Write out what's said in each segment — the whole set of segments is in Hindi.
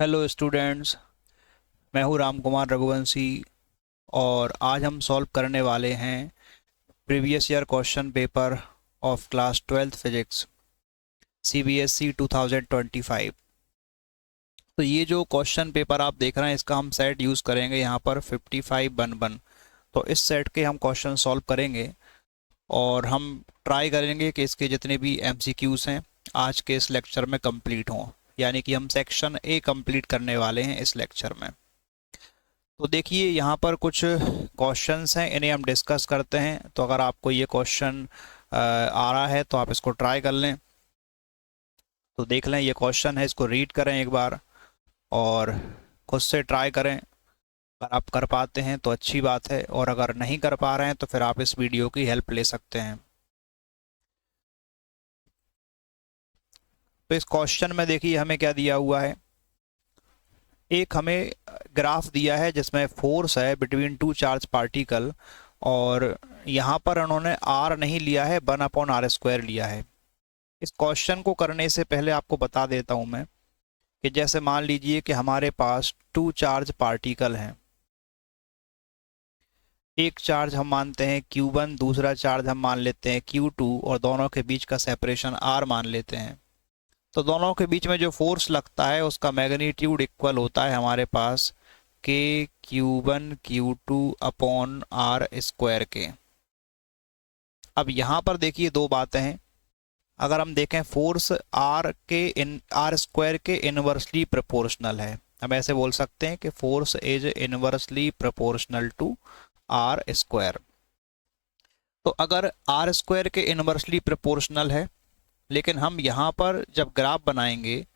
Hello students. मैं हूं राम कुमार रघुवंशी और आज हम सॉल्व करने वाले हैं previous year question paper of class 12th physics CBSE 2025। तो ये जो क्वेश्चन पेपर आप देख रहे हैं इसका हम सेट यूज़ करेंगे यहाँ पर 5511। तो इस सेट के हम क्वेश्चन सॉल्व करेंगे और हम ट्राई करेंगे कि इसके जितने भी एमसीक्यूज़ हैं आज के इस लेक्चर में कंप्लीट हों, यानी कि हम सेक्शन ए कंप्लीट करने वाले हैं इस लेक्चर में। तो देखिए यहाँ पर कुछ क्वेश्चंस हैं, इन्हें हम डिस्कस करते हैं। तो अगर आपको ये क्वेश्चन आ रहा है तो आप इसको ट्राई कर लें। तो देख लें ये क्वेश्चन है, इसको रीड करें एक बार और खुद से ट्राई करें। अगर आप कर पाते हैं तो अच्छी बात है, और अगर नहीं कर पा रहे हैं तो फिर आप इस वीडियो की हेल्प ले सकते हैं। तो इस क्वेश्चन में देखिए हमें क्या दिया हुआ है। एक हमें ग्राफ दिया है जिसमें फोर्स है बिटवीन टू चार्ज पार्टिकल, और यहाँ पर उन्होंने आर नहीं लिया है, 1/r² लिया है। इस क्वेश्चन को करने से पहले आपको बता देता हूँ मैं कि जैसे मान लीजिए कि हमारे पास टू चार्ज पार्टिकल हैं। एक चार्ज हम मानते हैं Q1, दूसरा चार्ज हम मान लेते हैं Q2, और दोनों के बीच का सेपरेशन R मान लेते हैं। तो दोनों के बीच में जो फोर्स लगता है उसका मैग्नीट्यूड इक्वल होता है हमारे पास KQ1 Q2/r² के। अब यहाँ पर देखिए दो बातें हैं। अगर हम देखें फोर्स R² के इनवर्सली प्रोपोर्शनल है। हम ऐसे बोल सकते हैं कि force is inversely proportional to R²। तो अगर R² के इनवर्सली प्रोपोर्शनल है, लेकिन हम यहाँ पर जब ग्राफ बनाएंगे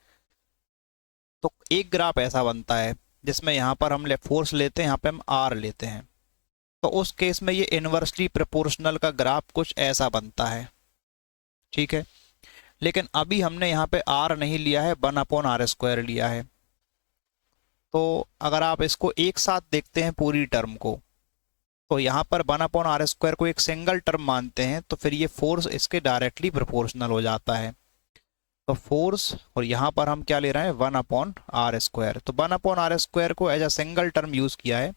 तो एक ग्राफ ऐसा बनता है जिसमें यहाँ पर हम फोर्स लेते हैं, यहाँ पे हम R लेते हैं। तो उस केस में ये इनवर्सली प्रोपोर्शनल का ग्राफ कुछ ऐसा बनता है, ठीक है। लेकिन अभी हमने यहाँ पे R नहीं लिया है, 1/r² लिया है। तो अगर आप इसको एक साथ देखते हैं पूरी टर्म को, तो यहाँ पर 1/r² को एक सिंगल टर्म मानते हैं, तो फिर ये फोर्स इसके डायरेक्टली प्रोपोर्शनल हो जाता है। तो फोर्स, और यहाँ पर हम क्या ले रहे हैं 1/r²। तो 1/r² को as a single term use किया है,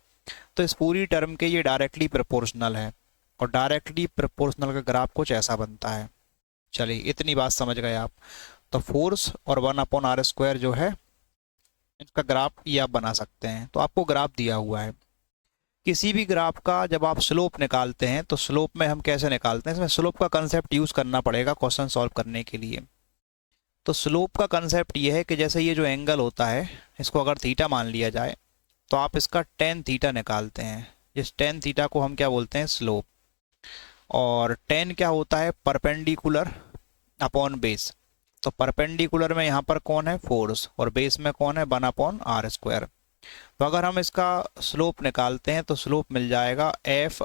तो इस पूरी टर्म के ये डायरेक्टली प्रोपोर्शनल है, और डायरेक्टली प्रोपोर्शनल का ग्राफ कुछ ऐसा बनता है। चलिए इतनी बात समझ गए आप। तो फोर्स और 1/r² जो है इसका ग्राफ ये आप बना सकते हैं। तो आपको ग्राफ दिया हुआ है। किसी भी ग्राफ का जब आप स्लोप निकालते हैं तो स्लोप में हम कैसे निकालते हैं, इसमें स्लोप का कंसेप्ट यूज करना पड़ेगा क्वेश्चन सॉल्व करने के लिए। तो स्लोप का कंसेप्ट ये है कि जैसे ये जो एंगल होता है इसको अगर थीटा मान लिया जाए, तो आप इसका टेन थीटा निकालते हैं। इस टेन थीटा को हम क्या बोलते हैं, स्लोप। और टेन क्या होता है, परपेंडिकुलर अपॉन बेस। तो परपेंडिकुलर में यहाँ पर कौन है, फोर्स, और बेस में कौन है, 1/r²। तो अगर हम इसका स्लोप निकालते हैं तो स्लोप मिल जाएगा F/,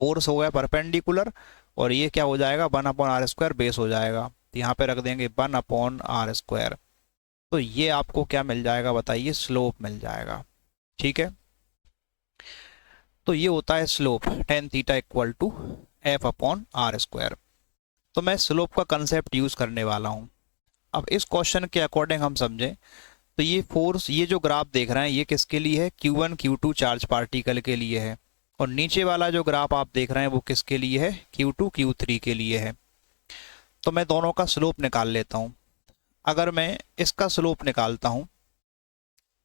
फोर्स हो गया परपेंडिकुलर, और ये क्या हो जाएगा 1/r² बेस हो जाएगा। तो यहाँ पे रख देंगे 1/r²। तो ये आपको क्या मिल जाएगा बताइए, स्लोप मिल जाएगा, ठीक है। तो ये होता है slope, tan theta equal to F/r²। तो मैं स्लोप का कंसेप्ट यूज करने वाला हूँ। अब इस क्वेश्चन के अकॉर्डिंग हम समझें तो ये फोर्स, ये जो ग्राफ देख रहे हैं ये किसके लिए है, Q1 Q2 चार्ज पार्टिकल के लिए है। और नीचे वाला जो ग्राफ आप देख रहे हैं वो किसके लिए है, Q2 Q3 के लिए है। तो मैं दोनों का स्लोप निकाल लेता हूँ। अगर मैं इसका स्लोप निकालता हूँ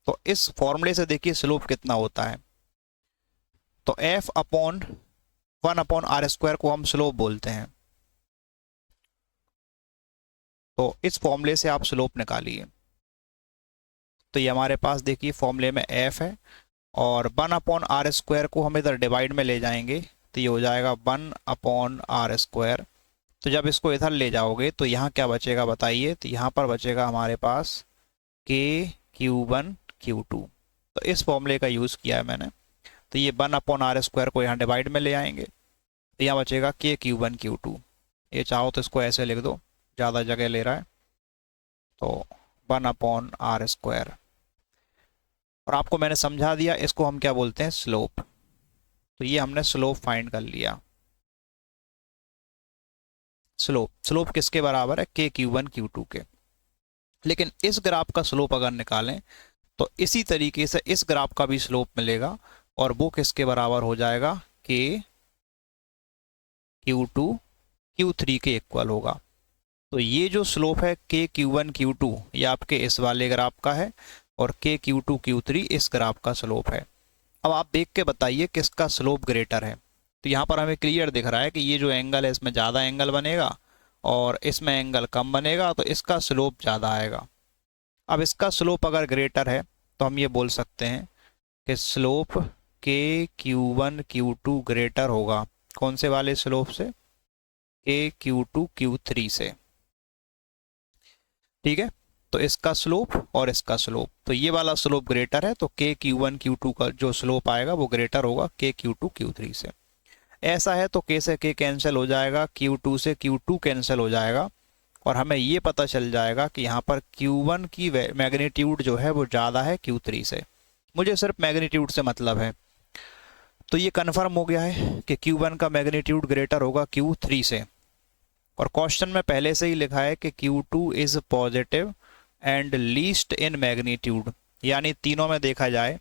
तो इस फॉर्मूले से देखिए स्लोप कितना होता है। तो F/1/r² को हम स्लोप बोलते हैं। तो इस फॉर्मूले से आप स्लोप निकालिए। तो ये हमारे पास देखिए फॉर्मूले में F है, और 1/r² को हम इधर डिवाइड में ले जाएंगे तो ये हो जाएगा 1/r²। तो जब इसको इधर ले जाओगे तो यहाँ क्या बचेगा बताइए, तो यहाँ पर बचेगा हमारे पास KQ1 Q2। तो इस फॉर्मूले का यूज़ किया है मैंने। तो ये 1/r² को यहाँ डिवाइड में ले आएंगे तो यहाँ बचेगा KQ1 Q2। ये चाहो तो इसको ऐसे लिख दो, ज़्यादा जगह ले रहा है। तो 1/r², और आपको मैंने समझा दिया इसको हम क्या बोलते हैं, स्लोप। तो ये हमने स्लोप फाइंड कर लिया। स्लोप, स्लोप किसके बराबर है, KQ1 Q2 के। लेकिन इस ग्राफ का स्लोप अगर निकालें तो इसी तरीके से इस ग्राफ का भी स्लोप मिलेगा, और वो किसके बराबर हो जाएगा, के Q2 Q3 के इक्वल होगा। तो ये जो स्लोप है के Q1 Q2 ये आपके इस वाले ग्राफ का है, और के Q2 Q3 इस ग्राफ का स्लोप है। अब आप देख के बताइए किसका स्लोप ग्रेटर है। तो यहाँ पर हमें क्लियर दिख रहा है कि ये जो एंगल है इसमें ज़्यादा एंगल बनेगा और इसमें एंगल कम बनेगा, तो इसका स्लोप ज़्यादा आएगा। अब इसका स्लोप अगर ग्रेटर है तो हम ये बोल सकते हैं कि स्लोप के Q1 Q2 ग्रेटर होगा कौन से वाले स्लोप से, के Q2 Q3 से। ठीक है, तो इसका स्लोप और इसका स्लोप, तो ये वाला स्लोप ग्रेटर है, तो के Q1 Q2 का जो स्लोप आएगा वो ग्रेटर होगा के Q2 Q3 से। ऐसा है तो के से के कैंसिल हो जाएगा, Q2 से Q2 कैंसिल हो जाएगा, और हमें ये पता चल जाएगा कि यहाँ पर Q1 की मैग्नीट्यूड जो है वो ज़्यादा है Q3 से। मुझे सिर्फ मैग्नीट्यूड से मतलब है, तो ये कन्फर्म हो गया है कि Q1 का मैग्नीट्यूड ग्रेटर होगा Q3 से। और क्वेश्चन में पहले से ही लिखा है कि Q2 is positive and least in magnitude, यानी तीनों में देखा जाए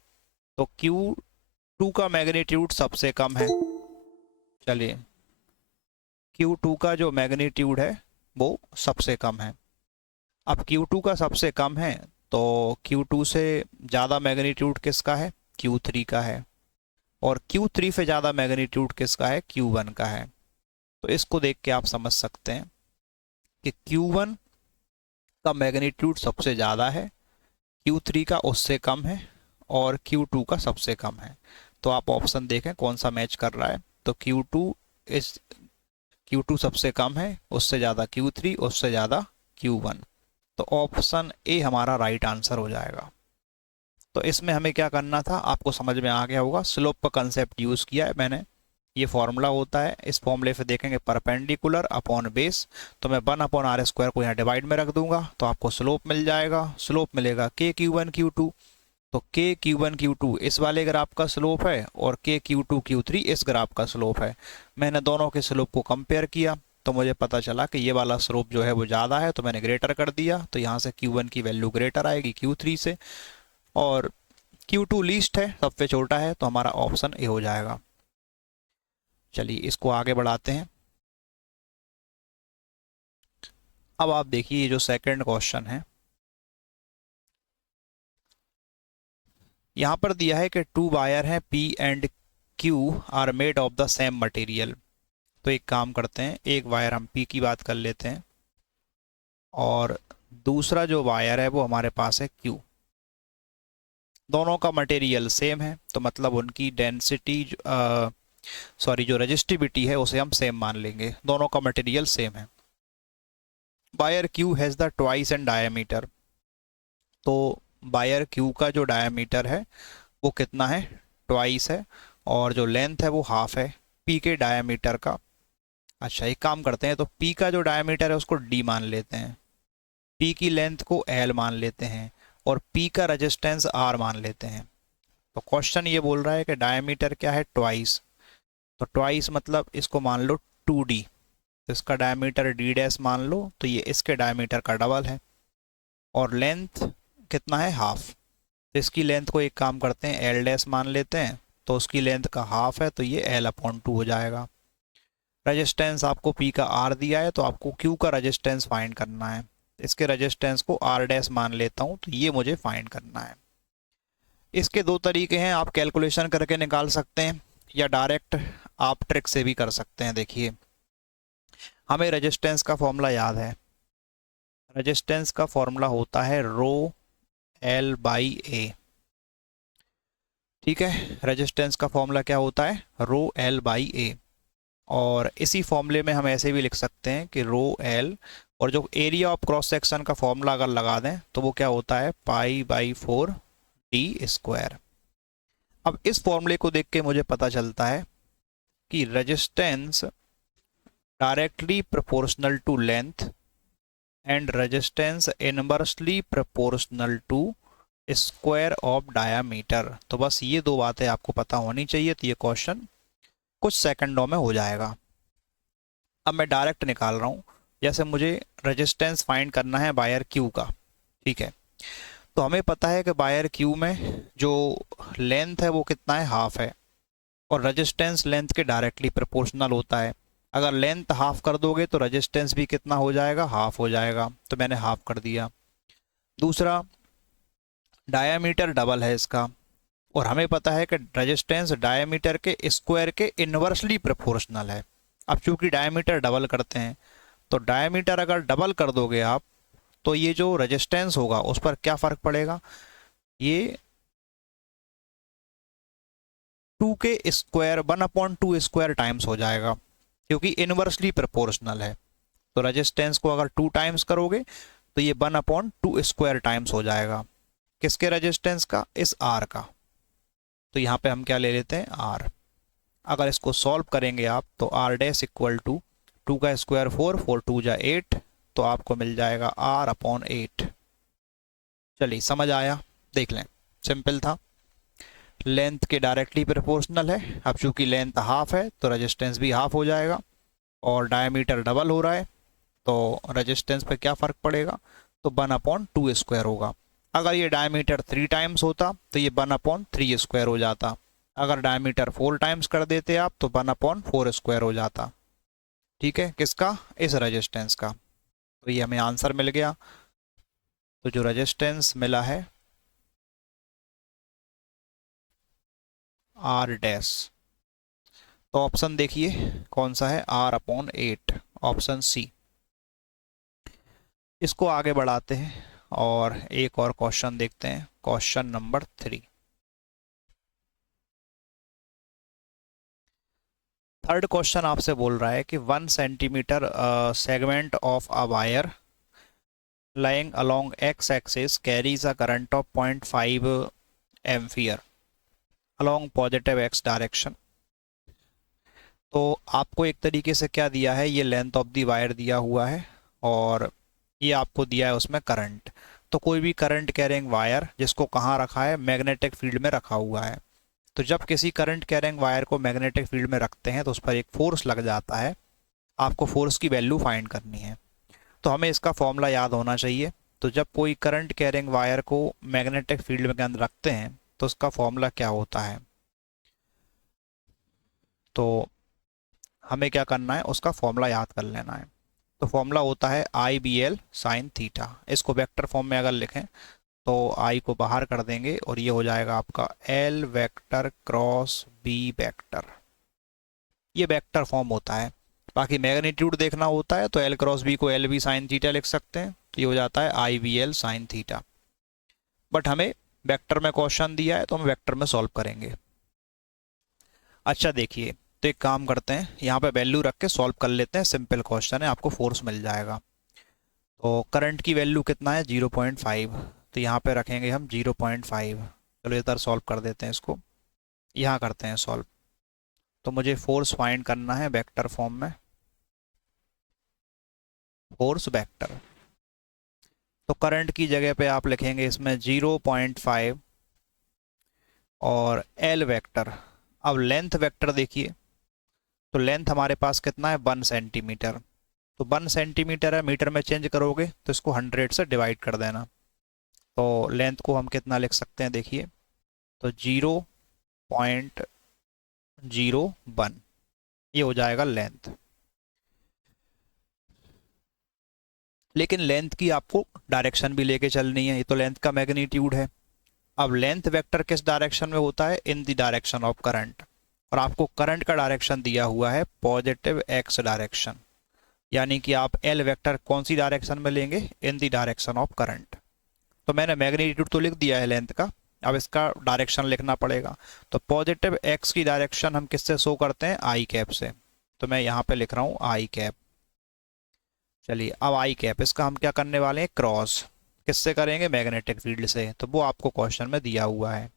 तो Q2 का मैग्नीट्यूड सबसे कम है। चलिए, Q2 का जो मैग्नीट्यूड है वो सबसे कम है। अब Q2 का सबसे कम है तो Q2 से ज़्यादा मैग्नीट्यूड किसका है, Q3 का है, और Q3 से ज़्यादा मैग्नीट्यूड किसका है, Q1 का है। तो इसको देख के आप समझ सकते हैं कि Q1 का मैग्नीट्यूड सबसे ज़्यादा है, Q3 का उससे कम है, और Q2 का सबसे कम है। तो आप ऑप्शन देखें कौन सा मैच कर रहा है। तो इस Q2 सबसे कम है, उससे ज़्यादा Q3, उससे ज़्यादा Q1। तो ऑप्शन ए हमारा राइट आंसर हो जाएगा। तो इसमें हमें क्या करना था आपको समझ में आ गया होगा, स्लोप का कंसेप्ट यूज़ किया है मैंने। ये फॉर्मूला होता है, इस फॉर्मूले से देखेंगे परपेंडिकुलर अपॉन बेस, तो मैं 1/r² को यहाँ डिवाइड में रख दूंगा तो आपको स्लोप मिल जाएगा। स्लोप मिलेगा के Q1 Q2, तो के Q1 Q2 इस वाले ग्राफ का स्लोप है और के Q2 Q3 इस ग्राफ का स्लोप है। मैंने दोनों के स्लोप को कंपेयर किया तो मुझे पता चला कि ये वाला स्लोप जो है वो ज़्यादा है, तो मैंने ग्रेटर कर दिया। तो यहाँ से Q1 की वैल्यू ग्रेटर आएगी Q3 से, और Q2 लीस्ट है, सबसे छोटा है, तो हमारा ऑप्शन ए हो जाएगा। चलिए इसको आगे बढ़ाते हैं। अब आप देखिए जो सेकंड क्वेश्चन है, यहाँ पर दिया है कि टू वायर हैं P and Q are made of the same material. तो एक काम करते हैं, एक वायर हम P की बात कर लेते हैं और दूसरा जो वायर है वो हमारे पास है Q। दोनों का मटेरियल सेम है, तो मतलब उनकी डेंसिटी सॉरी जो रजिस्टिविटी है उसे हम सेम मान लेंगे, दोनों का मटेरियल सेम है। Wire Q has the twice and diameter, तो वायर Q का जो डायमीटर है वो कितना है, ट्वाइस है, और जो लेंथ है वो हाफ है P के डायमीटर का। अच्छा एक काम करते हैं, तो P का जो डायमीटर है उसको D मान लेते हैं, P की लेंथ को L मान लेते हैं, और P का रेजिस्टेंस R मान लेते हैं। तो क्वेश्चन ये बोल रहा है कि डायमीटर क्या है, ट्वाइस, तो ट्वाइस मतलब इसको मान लो 2D, तो इसका डायमीटर D डैश मान लो, तो ये इसके डायमीटर का डबल है, और लेंथ कितना है, हाफ, तो इसकी लेंथ को एक काम करते हैं L डैश मान लेते हैं, तो उसकी लेंथ का हाफ है, तो ये L/2 हो जाएगा। रेजिस्टेंस आपको P का R दिया है, तो आपको Q का रेजिस्टेंस फाइंड करना है। इसके रेजिस्टेंस को R डैश मान लेता हूँ, तो ये मुझे फाइंड करना है। इसके दो तरीके हैं, आप कैलकुलेशन करके निकाल सकते हैं या डायरेक्ट आप ट्रिक से भी कर सकते हैं। देखिए हमें रेजिस्टेंस का फॉर्मूला याद है, रेजिस्टेंस का फॉर्मूला होता है ρL/A। ठीक है, रेजिस्टेंस का फॉर्मूला क्या होता है, ρL/A, और इसी फॉर्मूले में हम ऐसे भी लिख सकते हैं कि ρL, और जो एरिया ऑफ क्रॉस सेक्शन का फॉर्मूला अगर लगा दें तो वो क्या होता है, π/4d²। अब इस फॉर्मूले को देख के मुझे पता चलता है कि resistance directly proportional to length and resistance inversely proportional to square of diameter. तो बस ये दो बातें आपको पता होनी चाहिए, तो ये क्वेश्चन कुछ सेकंडों में हो जाएगा। अब मैं डायरेक्ट निकाल रहा हूँ, जैसे मुझे रेजिस्टेंस फाइंड करना है वायर Q का, ठीक है। तो हमें पता है कि वायर क्यू में जो लेंथ है वो कितना है, हाफ है, और रेजिस्टेंस लेंथ के डायरेक्टली प्रोपोर्शनल होता है। अगर लेंथ हाफ कर दोगे तो रेजिस्टेंस भी कितना हो जाएगा, हाफ हो जाएगा, तो मैंने हाफ कर दिया। दूसरा, डायामीटर डबल है इसका, और हमें पता है कि रेजिस्टेंस डायमीटर के स्क्वायर के इन्वर्सली प्रोपोर्शनल है। अब चूंकि डायमीटर डबल करते हैं, तो डायमीटर अगर डबल कर दोगे आप, तो ये जो रेजिस्टेंस होगा उस पर क्या फर्क पड़ेगा, ये 2 के स्क्वायर 1/2 स्क्वायर टाइम्स हो जाएगा, क्योंकि इनवर्सली प्रोपोर्शनल है। तो रेजिस्टेंस को अगर 2 टाइम्स करोगे तो ये 1/2 स्क्वायर टाइम्स हो जाएगा। किसके रेजिस्टेंस का, इस आर का। तो यहाँ पे हम क्या ले लेते हैं, आर। अगर इसको सॉल्व करेंगे आप, तो आर डैश इक्वल टू 2 का स्क्वायर 4, 4 2 जा 8, तो आपको मिल जाएगा R/8। चलिए समझ आया, देख लें, सिंपल था। लेंथ के डायरेक्टली प्रोपोर्शनल है। अब चूंकि लेंथ हाफ है तो रेजिस्टेंस भी हाफ हो जाएगा, और डायमीटर डबल हो रहा है तो रेजिस्टेंस पे क्या फ़र्क पड़ेगा, तो 1/2 स्क्वायर होगा। अगर ये डायमीटर 3 टाइम्स होता तो ये 1/3 स्क्वायर हो जाता। अगर डायमीटर 4 टाइम्स कर देते आप तो 1/4 स्क्वायर हो जाता। ठीक है, किसका, इस रेजिस्टेंस का। तो ये हमें आंसर मिल गया। तो जो रेजिस्टेंस मिला है आर डैश, तो ऑप्शन देखिए कौन सा है, R/8, ऑप्शन सी। इसको आगे बढ़ाते हैं और एक और क्वेश्चन देखते हैं, क्वेश्चन नंबर 3। थर्ड क्वेश्चन आपसे बोल रहा है कि 1 centimetre segment of a wire lying along x axis carries a current of 0.5 ampere along positive x direction। तो आपको एक तरीके से क्या दिया है, ये लेंथ ऑफ दी वायर दिया हुआ है, और ये आपको दिया है उसमें करंट। तो कोई भी करंट कैरिंग वायर जिसको कहाँ रखा है, मैग्नेटिक फील्ड में रखा हुआ है। तो जब किसी करंट कैरिंग वायर को मैग्नेटिक फील्ड में रखते हैं तो उस पर एक फोर्स लग जाता है। आपको फोर्स की वैल्यू फाइंड करनी है, तो हमें इसका फॉर्मूला याद होना चाहिए। तो जब कोई करंट कैरिंग वायर को मैग्नेटिक फील्ड के अंदर रखते हैं तो उसका फॉर्मूला क्या होता है, तो हमें क्या करना है, उसका फॉर्मूला याद कर लेना है। तो फॉर्मूला होता है IBL साइन थीटा। इसको वेक्टर फॉर्म में अगर लिखें तो I को बाहर कर देंगे और ये हो जाएगा आपका L vector cross B vector. ये वेक्टर फॉर्म होता है। बाकी मैग्नीट्यूड देखना होता है तो L क्रॉस B को LB साइन थीटा लिख सकते हैं, तो ये हो जाता है IBL साइन थीटा। बट हमें वेक्टर में क्वेश्चन दिया है तो हम वेक्टर में सॉल्व करेंगे। अच्छा देखिए, तो एक काम करते हैं, यहाँ पे वैल्यू रख के सॉल्व कर लेते हैं, सिंपल क्वेश्चन है, आपको फोर्स मिल जाएगा। तो करंट की वैल्यू कितना है, 0.5, तो यहाँ पे रखेंगे हम 0.5। चलो इधर सॉल्व कर देते हैं इसको, यहाँ करते हैं सॉल्व। तो मुझे फोर्स फाइंड करना है वेक्टर फॉर्म में, फोर्स वेक्टर। तो करंट की जगह पे आप लिखेंगे इसमें 0.5 और L वेक्टर। अब लेंथ वेक्टर देखिए, तो लेंथ हमारे पास कितना है, 1 सेंटीमीटर। तो 1 सेंटीमीटर है, मीटर में चेंज करोगे तो इसको 100 से डिवाइड कर देना। तो लेंथ को हम कितना लिख सकते हैं, देखिए, तो 0.01 ये हो जाएगा लेंथ। लेकिन लेंथ की आपको डायरेक्शन भी लेके चलनी है, ये तो लेंथ का मैग्नीट्यूड है। अब लेंथ वेक्टर किस डायरेक्शन में होता है, in the direction of current, और आपको करंट का डायरेक्शन दिया हुआ है पॉजिटिव एक्स डायरेक्शन, यानी कि आप एल वेक्टर कौन सी डायरेक्शन में लेंगे, in the direction of current. तो मैंने मैग्नीट्यूड तो लिख दिया है लेंथ का, अब इसका डायरेक्शन लिखना पड़ेगा। तो पॉजिटिव एक्स की डायरेक्शन हम किससे शो करते हैं, आई कैप से। तो मैं यहाँ पे लिख रहा हूँ आई कैप। चलिए अब आई कैप, इसका हम क्या करने वाले हैं, क्रॉस किससे करेंगे, मैग्नेटिक फील्ड से, तो वो आपको क्वेश्चन में दिया हुआ है।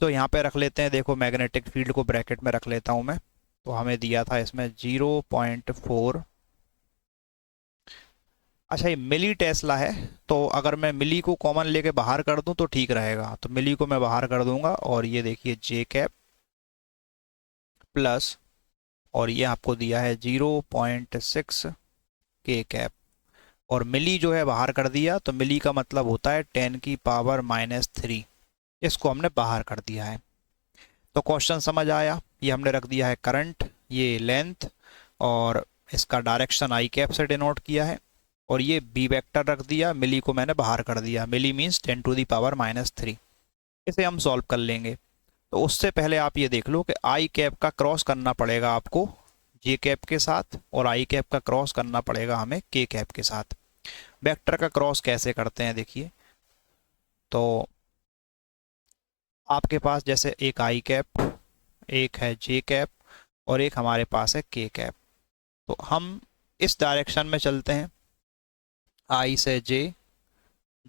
तो यहाँ पे रख लेते हैं, देखो मैग्नेटिक फील्ड को ब्रैकेट में रख लेता हूँ मैं। तो हमें दिया था इसमें 0.4। अच्छा ये मिली टेस्ला है, तो अगर मैं मिली को कॉमन लेके बाहर कर दूं तो ठीक रहेगा। तो मिली को मैं बाहर कर दूंगा, और ये देखिए जे कैप प्लस, और ये आपको दिया है 0.6 के कैप। और मिली जो है बाहर कर दिया, तो मिली का मतलब होता है 10⁻³ इसको हमने बाहर कर दिया है। तो क्वेश्चन समझ आया। ये हमने रख दिया है करंट, ये लेंथ, और इसका डायरेक्शन आई कैप से डिनोट किया है, और ये बी वेक्टर रख दिया, मिली को मैंने बाहर कर दिया, मिली मीन्स 10⁻³ इसे हम सॉल्व कर लेंगे। तो उससे पहले आप ये देख लो कि आई कैप का क्रॉस करना पड़ेगा आपको जे कैप के साथ, और आई कैप का क्रॉस करना पड़ेगा हमें के कैप के साथ। वेक्टर का क्रॉस कैसे करते हैं देखिए, तो आपके पास जैसे एक आई कैप, एक है जे कैप, और एक हमारे पास है के कैप। तो हम इस डायरेक्शन में चलते हैं, आई से जे,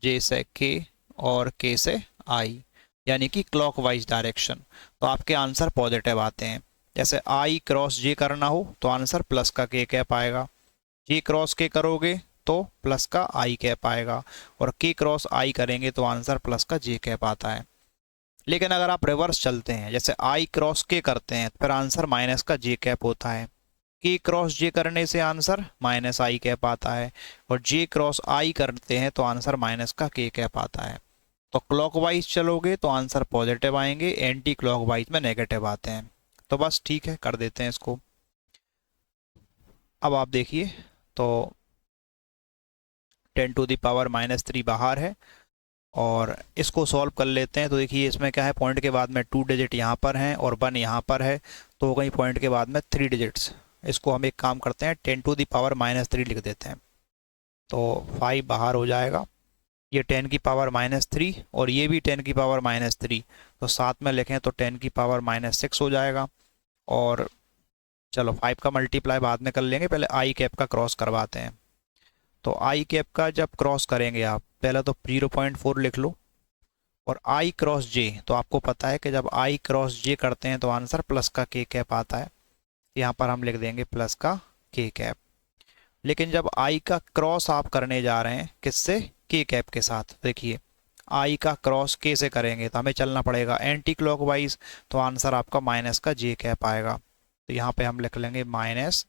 जे से के, और के से आई, यानी कि क्लॉकवाइज डायरेक्शन। तो आपके आंसर पॉजिटिव आते हैं। जैसे आई क्रॉस जे करना हो तो आंसर प्लस का के कैप आएगा, जे क्रॉस के करोगे तो प्लस का आई कैप आएगा, और के क्रॉस आई करेंगे तो आंसर प्लस का जे कैप आता है। लेकिन अगर आप रिवर्स चलते हैं, जैसे आई क्रॉस के करते हैं, फिर आंसर माइनस का जे कैप होता है, के क्रॉस जे करने से आंसर माइनस आई कैप आता है, और जे क्रॉस आई करते हैं तो आंसर माइनस का के कैप आता है। तो क्लॉकवाइज चलोगे तो आंसर पॉजिटिव आएंगे, एंटी क्लॉकवाइज में नेगेटिव आते हैं। तो बस ठीक है, कर देते हैं इसको। अब आप देखिए, तो 10⁻³ बाहर है, और इसको सॉल्व कर लेते हैं। तो देखिए इसमें क्या है, पॉइंट के बाद में 2 डिजिट यहाँ पर हैं और 1 यहाँ पर है, तो हो गई पॉइंट के बाद में 3 डिजिट्स। इसको हम एक काम करते हैं, 10⁻³ लिख देते हैं, तो 5 बाहर हो जाएगा, ये 10⁻³ और ये भी 10⁻³, तो साथ में लिखें तो 10⁻6 हो जाएगा। और चलो 5 का मल्टीप्लाई बाद में कर लेंगे, पहले आई कैप का क्रॉस करवाते हैं। तो आई कैप का जब क्रॉस करेंगे आप, पहले तो 0.4 लिख लो, और आई क्रॉस जे, तो आपको पता है कि जब आई क्रॉस जे करते हैं तो आंसर प्लस का के कैप आता है, यहाँ पर हम लिख देंगे प्लस का के कैप। लेकिन जब आई का क्रॉस आप करने जा रहे हैं किससे, के कैप के साथ, देखिए आई का क्रॉस के से करेंगे तो हमें चलना पड़ेगा एंटी क्लॉकवाइज, तो आंसर आपका माइनस का जे कैप आएगा। तो यहाँ पे हम लिख लेंगे माइनस,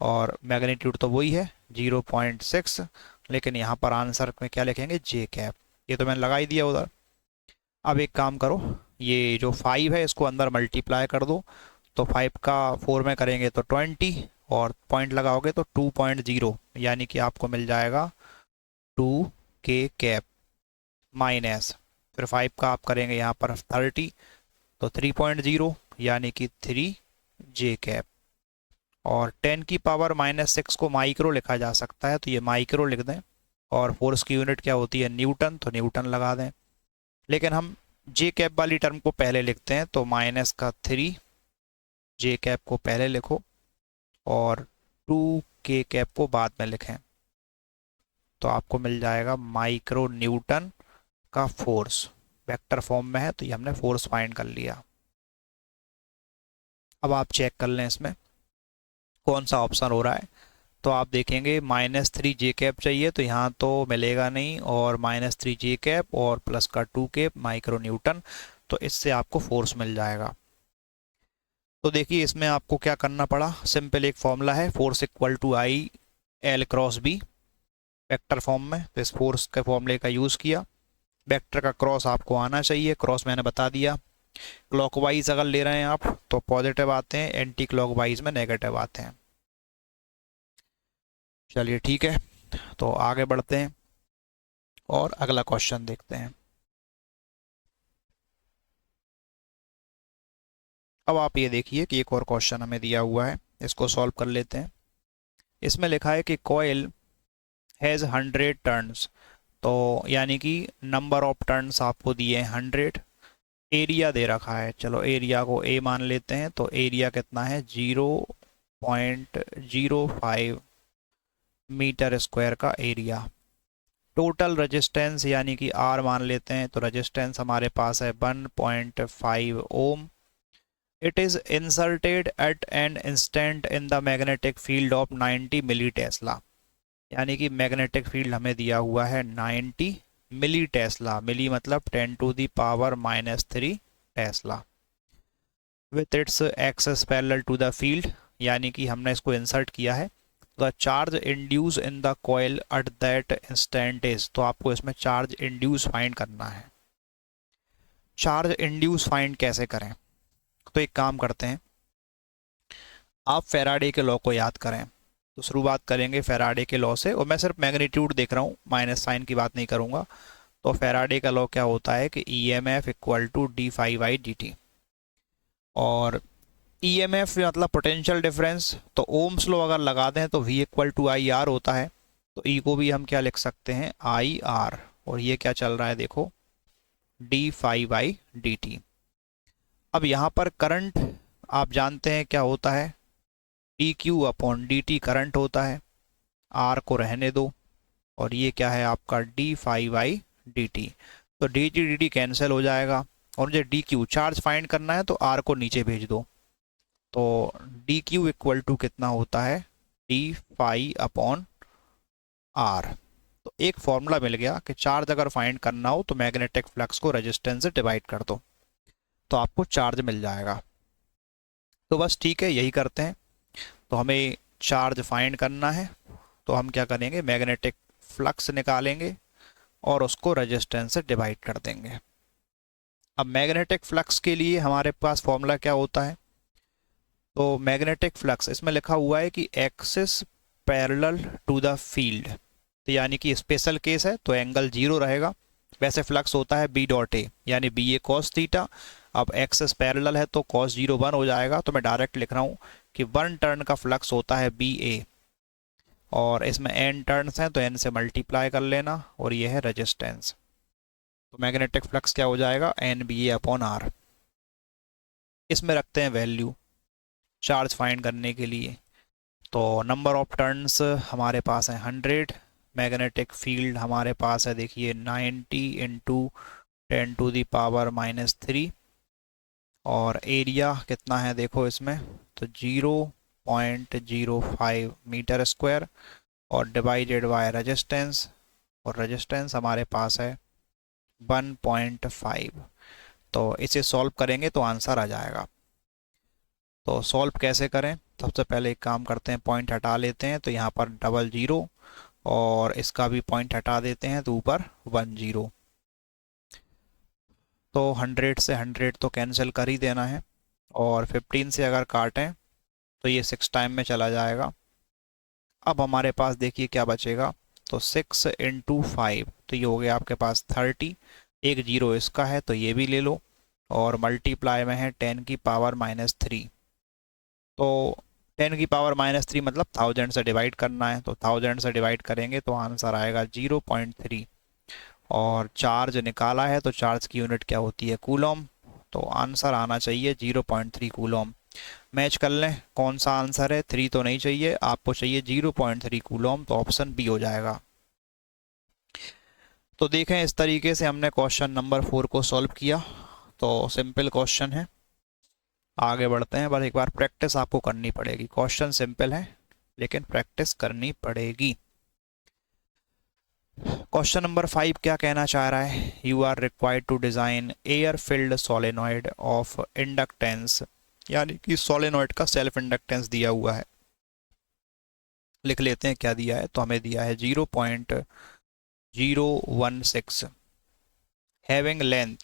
और मैग्नीट्यूड तो वही है 0.6, लेकिन यहाँ पर आंसर में क्या लिखेंगे, जे कैप। ये तो मैंने लगा ही दिया उधर। अब एक काम करो, ये जो 5 है इसको अंदर मल्टीप्लाई कर दो, तो 5 का 4 में करेंगे तो 20, और पॉइंट लगाओगे तो 2.0, यानी कि आपको मिल जाएगा 2 के कैप माइनस, फिर 5 का आप करेंगे यहाँ पर 30, तो 3.0 यानी कि 3 जे कैप। और 10⁻⁻6 को माइक्रो लिखा जा सकता है, तो ये माइक्रो लिख दें, और फोर्स की यूनिट क्या होती है, न्यूटन, तो न्यूटन लगा दें। लेकिन हम जे कैप वाली टर्म को पहले लिखते हैं, तो माइनस का 3 जे कैप को पहले लिखो, और 2 के कैप को बाद में लिखें, तो आपको मिल जाएगा माइक्रो न्यूटन का फोर्स। वेक्टर फॉर्म में है तो ये हमने फोर्स फाइंड कर लिया। अब आप चेक कर लें इसमें कौन सा ऑप्शन हो रहा है, तो आप देखेंगे -3 जे कैप चाहिए, तो यहाँ तो मिलेगा नहीं, और -3 जे कैप और प्लस का 2 कैप माइक्रो न्यूटन, तो इससे आपको फोर्स मिल जाएगा। तो देखिए इसमें आपको क्या करना पड़ा, सिंपल एक फॉर्मूला है, force equal to I L cross B, vector form में, तो इस फोर्स के फॉर्मूले का यूज़ किया। वेक्टर का क्रॉस आपको आना चाहिए, क्रॉस मैंने बता दिया। क्लॉकवाइज अगर ले रहे हैं आप तो पॉजिटिव आते हैं, एंटी क्लॉकवाइज में नेगेटिव आते हैं। चलिए ठीक है, तो आगे बढ़ते हैं और अगला क्वेश्चन देखते हैं। अब आप ये देखिए कि एक और क्वेश्चन हमें दिया हुआ है, इसको सॉल्व कर लेते हैं। इसमें लिखा है कि कॉइल हैज़ 100 टर्न्स, तो यानी कि नंबर ऑफ टर्न्स आपको दिए हैं 100, एरिया दे रखा है, चलो एरिया को ए मान लेते हैं, तो एरिया कितना है 0.05 मीटर स्क्वायर का एरिया। टोटल रेजिस्टेंस यानी कि आर मान लेते हैं, तो रेजिस्टेंस हमारे पास है 1.5 ohm. It is inserted at an instant in the magnetic field of 90 milli tesla, यानी कि मैग्नेटिक फील्ड हमें दिया हुआ है 90 मिली टेस्ला, मिली मतलब 10⁻³ tesla, with its axis parallel to the field, यानी कि हमने इसको इंसर्ट किया है the charge induce in the coil at that instant is, तो आपको इसमें चार्ज इंड्यूस फाइंड करना है। चार्ज इंड्यूस फाइंड कैसे करें, तो एक काम करते हैं, आप फैराडे के लॉ को याद करें। तो शुरुआत करेंगे फैराडे के लॉ से, और मैं सिर्फ मैग्नीट्यूड देख रहा हूँ, माइनस साइन की बात नहीं करूँगा। तो फैराडे का लॉ क्या होता है कि EMF इक्वल टू d∅dt, और EMF मतलब पोटेंशियल डिफरेंस, तो ओम्स लॉ अगर लगा दें तो V इक्वल टू IR होता है। तो E को भी हम क्या लिख सकते हैं, IR, और ये क्या चल रहा है देखो, d∅dt। अब यहाँ पर करंट आप जानते हैं क्या होता है, dq/dt करंट होता है, R को रहने दो, और ये क्या है आपका d∅dt। तो dt कैंसिल हो जाएगा, और मुझे dq चार्ज फाइंड करना है, तो R को नीचे भेज दो। तो dq इक्वल टू कितना होता है, d∅/r। तो एक फॉर्मूला मिल गया कि चार्ज अगर फाइंड करना हो तो मैग्नेटिक फ्लक्स को रेजिस्टेंस से डिवाइड कर दो, तो आपको चार्ज मिल जाएगा। तो बस ठीक है, यही करते हैं। तो हमें चार्ज फाइंड करना है, तो हम क्या करेंगे, मैग्नेटिक फ्लक्स निकालेंगे और उसको रेजिस्टेंस से डिवाइड कर देंगे। अब मैग्नेटिक फ्लक्स के लिए हमारे पास फॉर्मूला क्या होता है, तो मैग्नेटिक फ्लक्स इसमें लिखा हुआ है कि axis parallel to the field, तो यानी कि स्पेशल केस है तो एंगल 0 रहेगा। वैसे फ्लक्स होता है B.A, यानी BA cos थीटा। अब एक्सिस पैरेलल है तो cos 0 1 हो जाएगा, तो मैं डायरेक्ट लिख रहा हूँ कि 1 टर्न का फ्लक्स होता है BA, और इसमें n टर्न्स हैं तो n से मल्टीप्लाई कर लेना, और ये है रेजिस्टेंस। तो मैग्नेटिक फ्लक्स क्या हो जाएगा, NBA/R। इसमें रखते हैं वैल्यू चार्ज फाइंड करने के लिए। तो नंबर ऑफ टर्न्स हमारे पास है 100, मैग्नेटिक फील्ड हमारे पास है देखिए 90 इंटू 10⁻⁻3, और एरिया कितना है देखो इसमें, तो 0.05 मीटर स्क्वायर, और डिवाइडेड बाय रेजिस्टेंस, और रेजिस्टेंस हमारे पास है 1.5। तो इसे सॉल्व करेंगे तो आंसर आ जाएगा। तो सॉल्व कैसे करें, सबसे पहले एक काम करते हैं, पॉइंट हटा लेते हैं, तो यहाँ पर डबल 0, और इसका भी पॉइंट हटा देते हैं तो ऊपर 1 0। तो 100 से 100 तो कैंसिल कर ही देना है, और 15 से अगर काटें तो ये 6 टाइम में चला जाएगा। अब हमारे पास देखिए क्या बचेगा, तो 6 इंटू 5, तो ये हो गया आपके पास 30, एक जीरो इसका है तो ये भी ले लो, और मल्टीप्लाई में है 10⁻³ तो 10⁻³ मतलब 1000 से डिवाइड करना है, तो 1000 से डिवाइड करेंगे तो आंसर आएगा 0.3। और चार्ज निकाला है तो चार्ज की यूनिट क्या होती है, कूलॉम, तो आंसर आना चाहिए 0.3 कूलॉम। मैच कर लें कौन सा आंसर है, 3 तो नहीं चाहिए, आपको चाहिए 0.3 कूलॉम, तो ऑप्शन बी हो जाएगा। तो देखें इस तरीके से हमने क्वेश्चन नंबर 4 को सॉल्व किया। तो सिंपल क्वेश्चन है, आगे बढ़ते हैं, बस एक बार प्रैक्टिस आपको करनी पड़ेगी। क्वेश्चन सिंपल है लेकिन प्रैक्टिस करनी पड़ेगी। क्वेश्चन नंबर 5 क्या कहना चाह रहा है, you are required to design air filled solenoid of inductance, यानी कि सोलेनॉइड का सेल्फ इंडक्टेंस दिया हुआ है। लिख लेते हैं क्या दिया है, तो हमें दिया है 0.016 हैविंग लेंथ,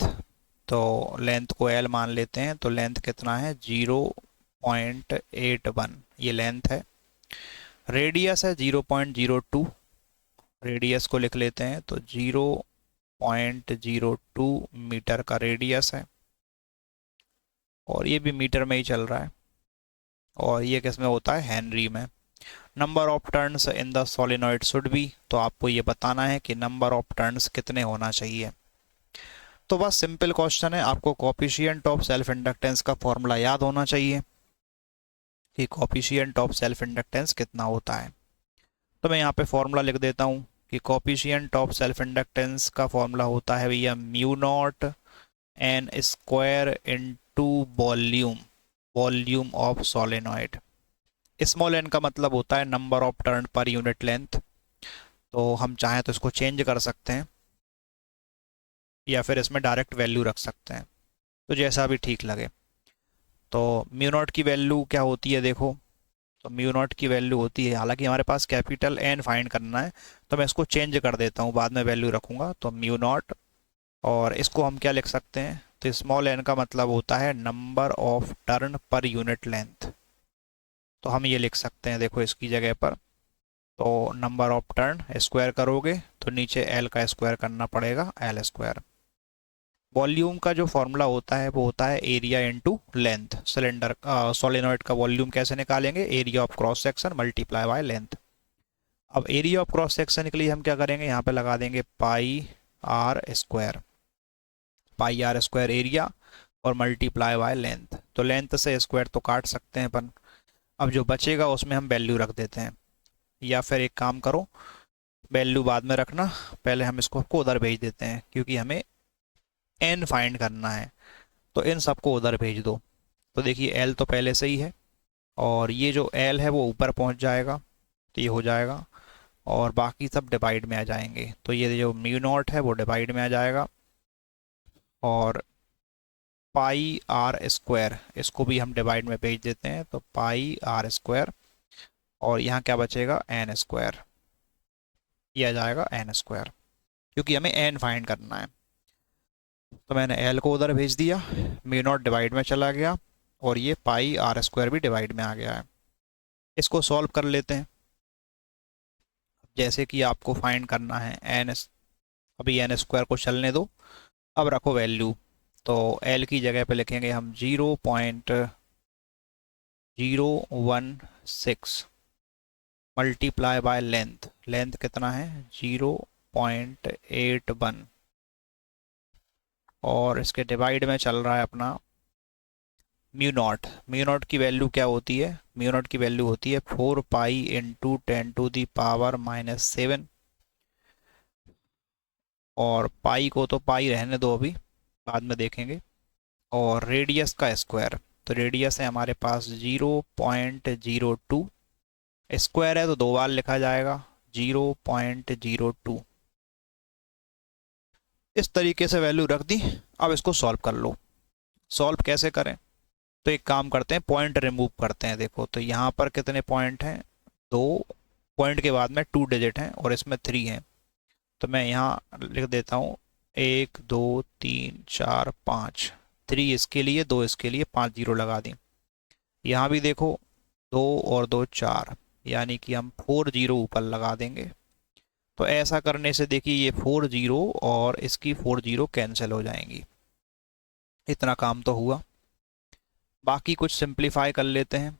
तो लेंथ को L मान लेते हैं, तो लेंथ कितना है 0.81, ये लेंथ है। रेडियस है 0.02, रेडियस को लिख लेते हैं, तो 0.02 मीटर का रेडियस है, और ये भी मीटर में ही चल रहा है, और ये किस में होता है, हेनरी में। Number of turns in the solenoid should be, तो आपको ये बताना है कि नंबर ऑफ टर्न्स कितने होना चाहिए। तो बस सिंपल क्वेश्चन है, आपको कोफिशिएंट ऑफ सेल्फ इंडक्टेंस का फॉर्मूला याद होना चाहिए कि कोफिशिएंट ऑफ सेल्फ इंडक्टेंस कितना होता है। तो मैं यहाँ पे फॉर्मूला लिख देता हूँ कि कोफिशिएंट ऑफ सेल्फ इंडक्टेंस का फॉर्मूला होता है भैया μ0 n square into volume of solenoid. Small n का मतलब होता है number of turn per unit length, तो हम चाहें तो इसको चेंज कर सकते हैं या फिर इसमें डायरेक्ट वैल्यू रख सकते हैं, तो जैसा भी ठीक लगे। तो μ0 की वैल्यू क्या होती है देखो, तो म्यू नॉट की वैल्यू होती है, हालांकि हमारे पास कैपिटल एन फाइंड करना है तो मैं इसको चेंज कर देता हूँ, बाद में वैल्यू रखूँगा। तो म्यू नॉट, और इसको हम क्या लिख सकते हैं, तो स्मॉल एन का मतलब होता है number of turn per unit length. तो हम ये लिख सकते हैं, देखो इसकी जगह पर, तो नंबर ऑफ टर्न स्क्वायर करोगे तो नीचे एल का स्क्वायर करना पड़ेगा, एल स्क्वायर। वॉल्यूम का जो फॉर्मूला होता है वो होता है area into length. Cylinder solenoid का वॉल्यूम कैसे निकालेंगे, area of cross section multiply by length. अब एरिया ऑफ क्रॉस सेक्शन के लिए हम क्या करेंगे, यहाँ पे लगा देंगे pi r square, pi r square area और मल्टीप्लाई बाय लेंथ। तो लेंथ से स्क्वायर तो काट सकते हैं अपन, अब जो बचेगा उसमें हम वैल्यू रख देते हैं। या फिर एक काम करो, वैल्यू बाद में रखना, पहले हम इसको आपको उधर भेज देते हैं क्योंकि हमें एन फाइंड करना है। तो इन सबको उधर भेज दो। तो देखिए एल तो पहले से ही है, और ये जो एल है वो ऊपर पहुंच जाएगा, तो ये हो जाएगा, और बाकी सब डिवाइड में आ जाएंगे। तो ये जो म्यू नॉट है वो डिवाइड में आ जाएगा, और पाई आर स्क्वायर इसको भी हम डिवाइड में भेज देते हैं, तो पाई आर स्क्वायर, और यहाँ क्या बचेगा, एन स्क्वायर, ये आ जाएगा एन स्क्वायर, क्योंकि हमें एन फाइंड करना है। तो मैंने एल को उधर भेज दिया, म्यू नॉट डिवाइड में चला गया, और ये पाई आर स्क्वायर भी डिवाइड में आ गया है। इसको सॉल्व कर लेते हैं। जैसे कि आपको फाइंड करना है एन, अभी एन स्क्वायर को चलने दो, अब रखो वैल्यू। तो एल की जगह पे लिखेंगे हम 0.016 मल्टीप्लाई बाय लेंथ। लेंथ कितना है, 0.81, और इसके डिवाइड में चल रहा है अपना म्यू नॉट। म्यू नॉट की वैल्यू क्या होती है, म्यू नॉट की वैल्यू होती है 4 पाई इंटू 10⁻⁻⁷, और पाई को तो पाई रहने दो, अभी बाद में देखेंगे, और रेडियस का स्क्वायर। तो रेडियस है हमारे पास 0.02, स्क्वायर है तो दो बार लिखा जाएगा, 0.02। इस तरीके से वैल्यू रख दी। अब इसको सॉल्व कर लो। सॉल्व कैसे करें, तो एक काम करते हैं, पॉइंट रिमूव करते हैं। देखो तो यहाँ पर कितने पॉइंट हैं, दो, पॉइंट के बाद में 2 डिजिट हैं और इसमें 3 हैं। तो मैं यहाँ लिख देता हूँ 1 2 3 4 5, 3 इसके लिए, 2 इसके लिए, 5 जीरो लगा दी। यहाँ भी देखो 2 और 2 4, यानी कि हम 4 जीरो ऊपर लगा देंगे। तो ऐसा करने से देखिए ये 4 जीरो और इसकी 4 जीरो कैंसिल हो जाएंगी। इतना काम तो हुआ। बाकी कुछ सिंप्लीफाई कर लेते हैं।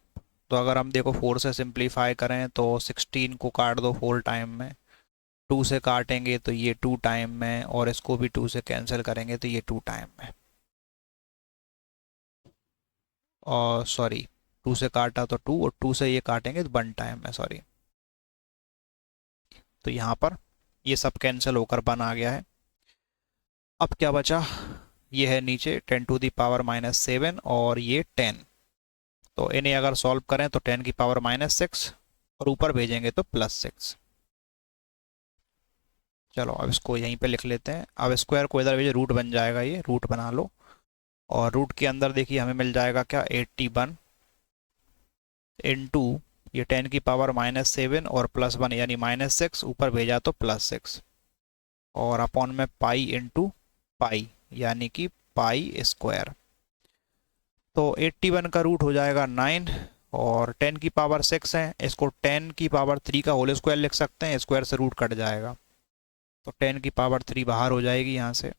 तो अगर हम देखो 4 से सिंप्लीफाई करें तो 16 को काट दो 4 टाइम में, 2 से काटेंगे तो ये 2 टाइम में, और इसको भी 2 से कैंसिल करेंगे तो ये 2 टाइम में, और सॉरी 2 से काटा तो 2, और 2 से ये काटेंगे तो 1 टाइम में, सॉरी। तो यहाँ पर ये सब कैंसिल होकर 1 आ गया है। अब क्या बचा, ये है नीचे 10⁻⁻⁷ और ये 10। तो इन्हें अगर सॉल्व करें तो 10⁻⁻⁶, और ऊपर भेजेंगे तो +6। चलो अब इसको यहीं पे लिख लेते हैं। अब स्क्वायर को इधर भेजे, रूट बन जाएगा, ये रूट बना लो, और रूट के अंदर देखिए हमें मिल जाएगा क्या, 81 इंटू ये 10⁻⁻⁷ और +1 यानी -6, ऊपर भेजा तो +6, और अपॉन में पाई इंटू पाई, यानी कि पाई स्क्वायर। तो 81 का रूट हो जाएगा 9, और 10⁻⁶ है, इसको 10⁻³ का होल स्क्वायर लिख सकते हैं, स्क्वायर से रूट कट जाएगा, तो 10⁻³ बाहर हो जाएगी यहाँ से,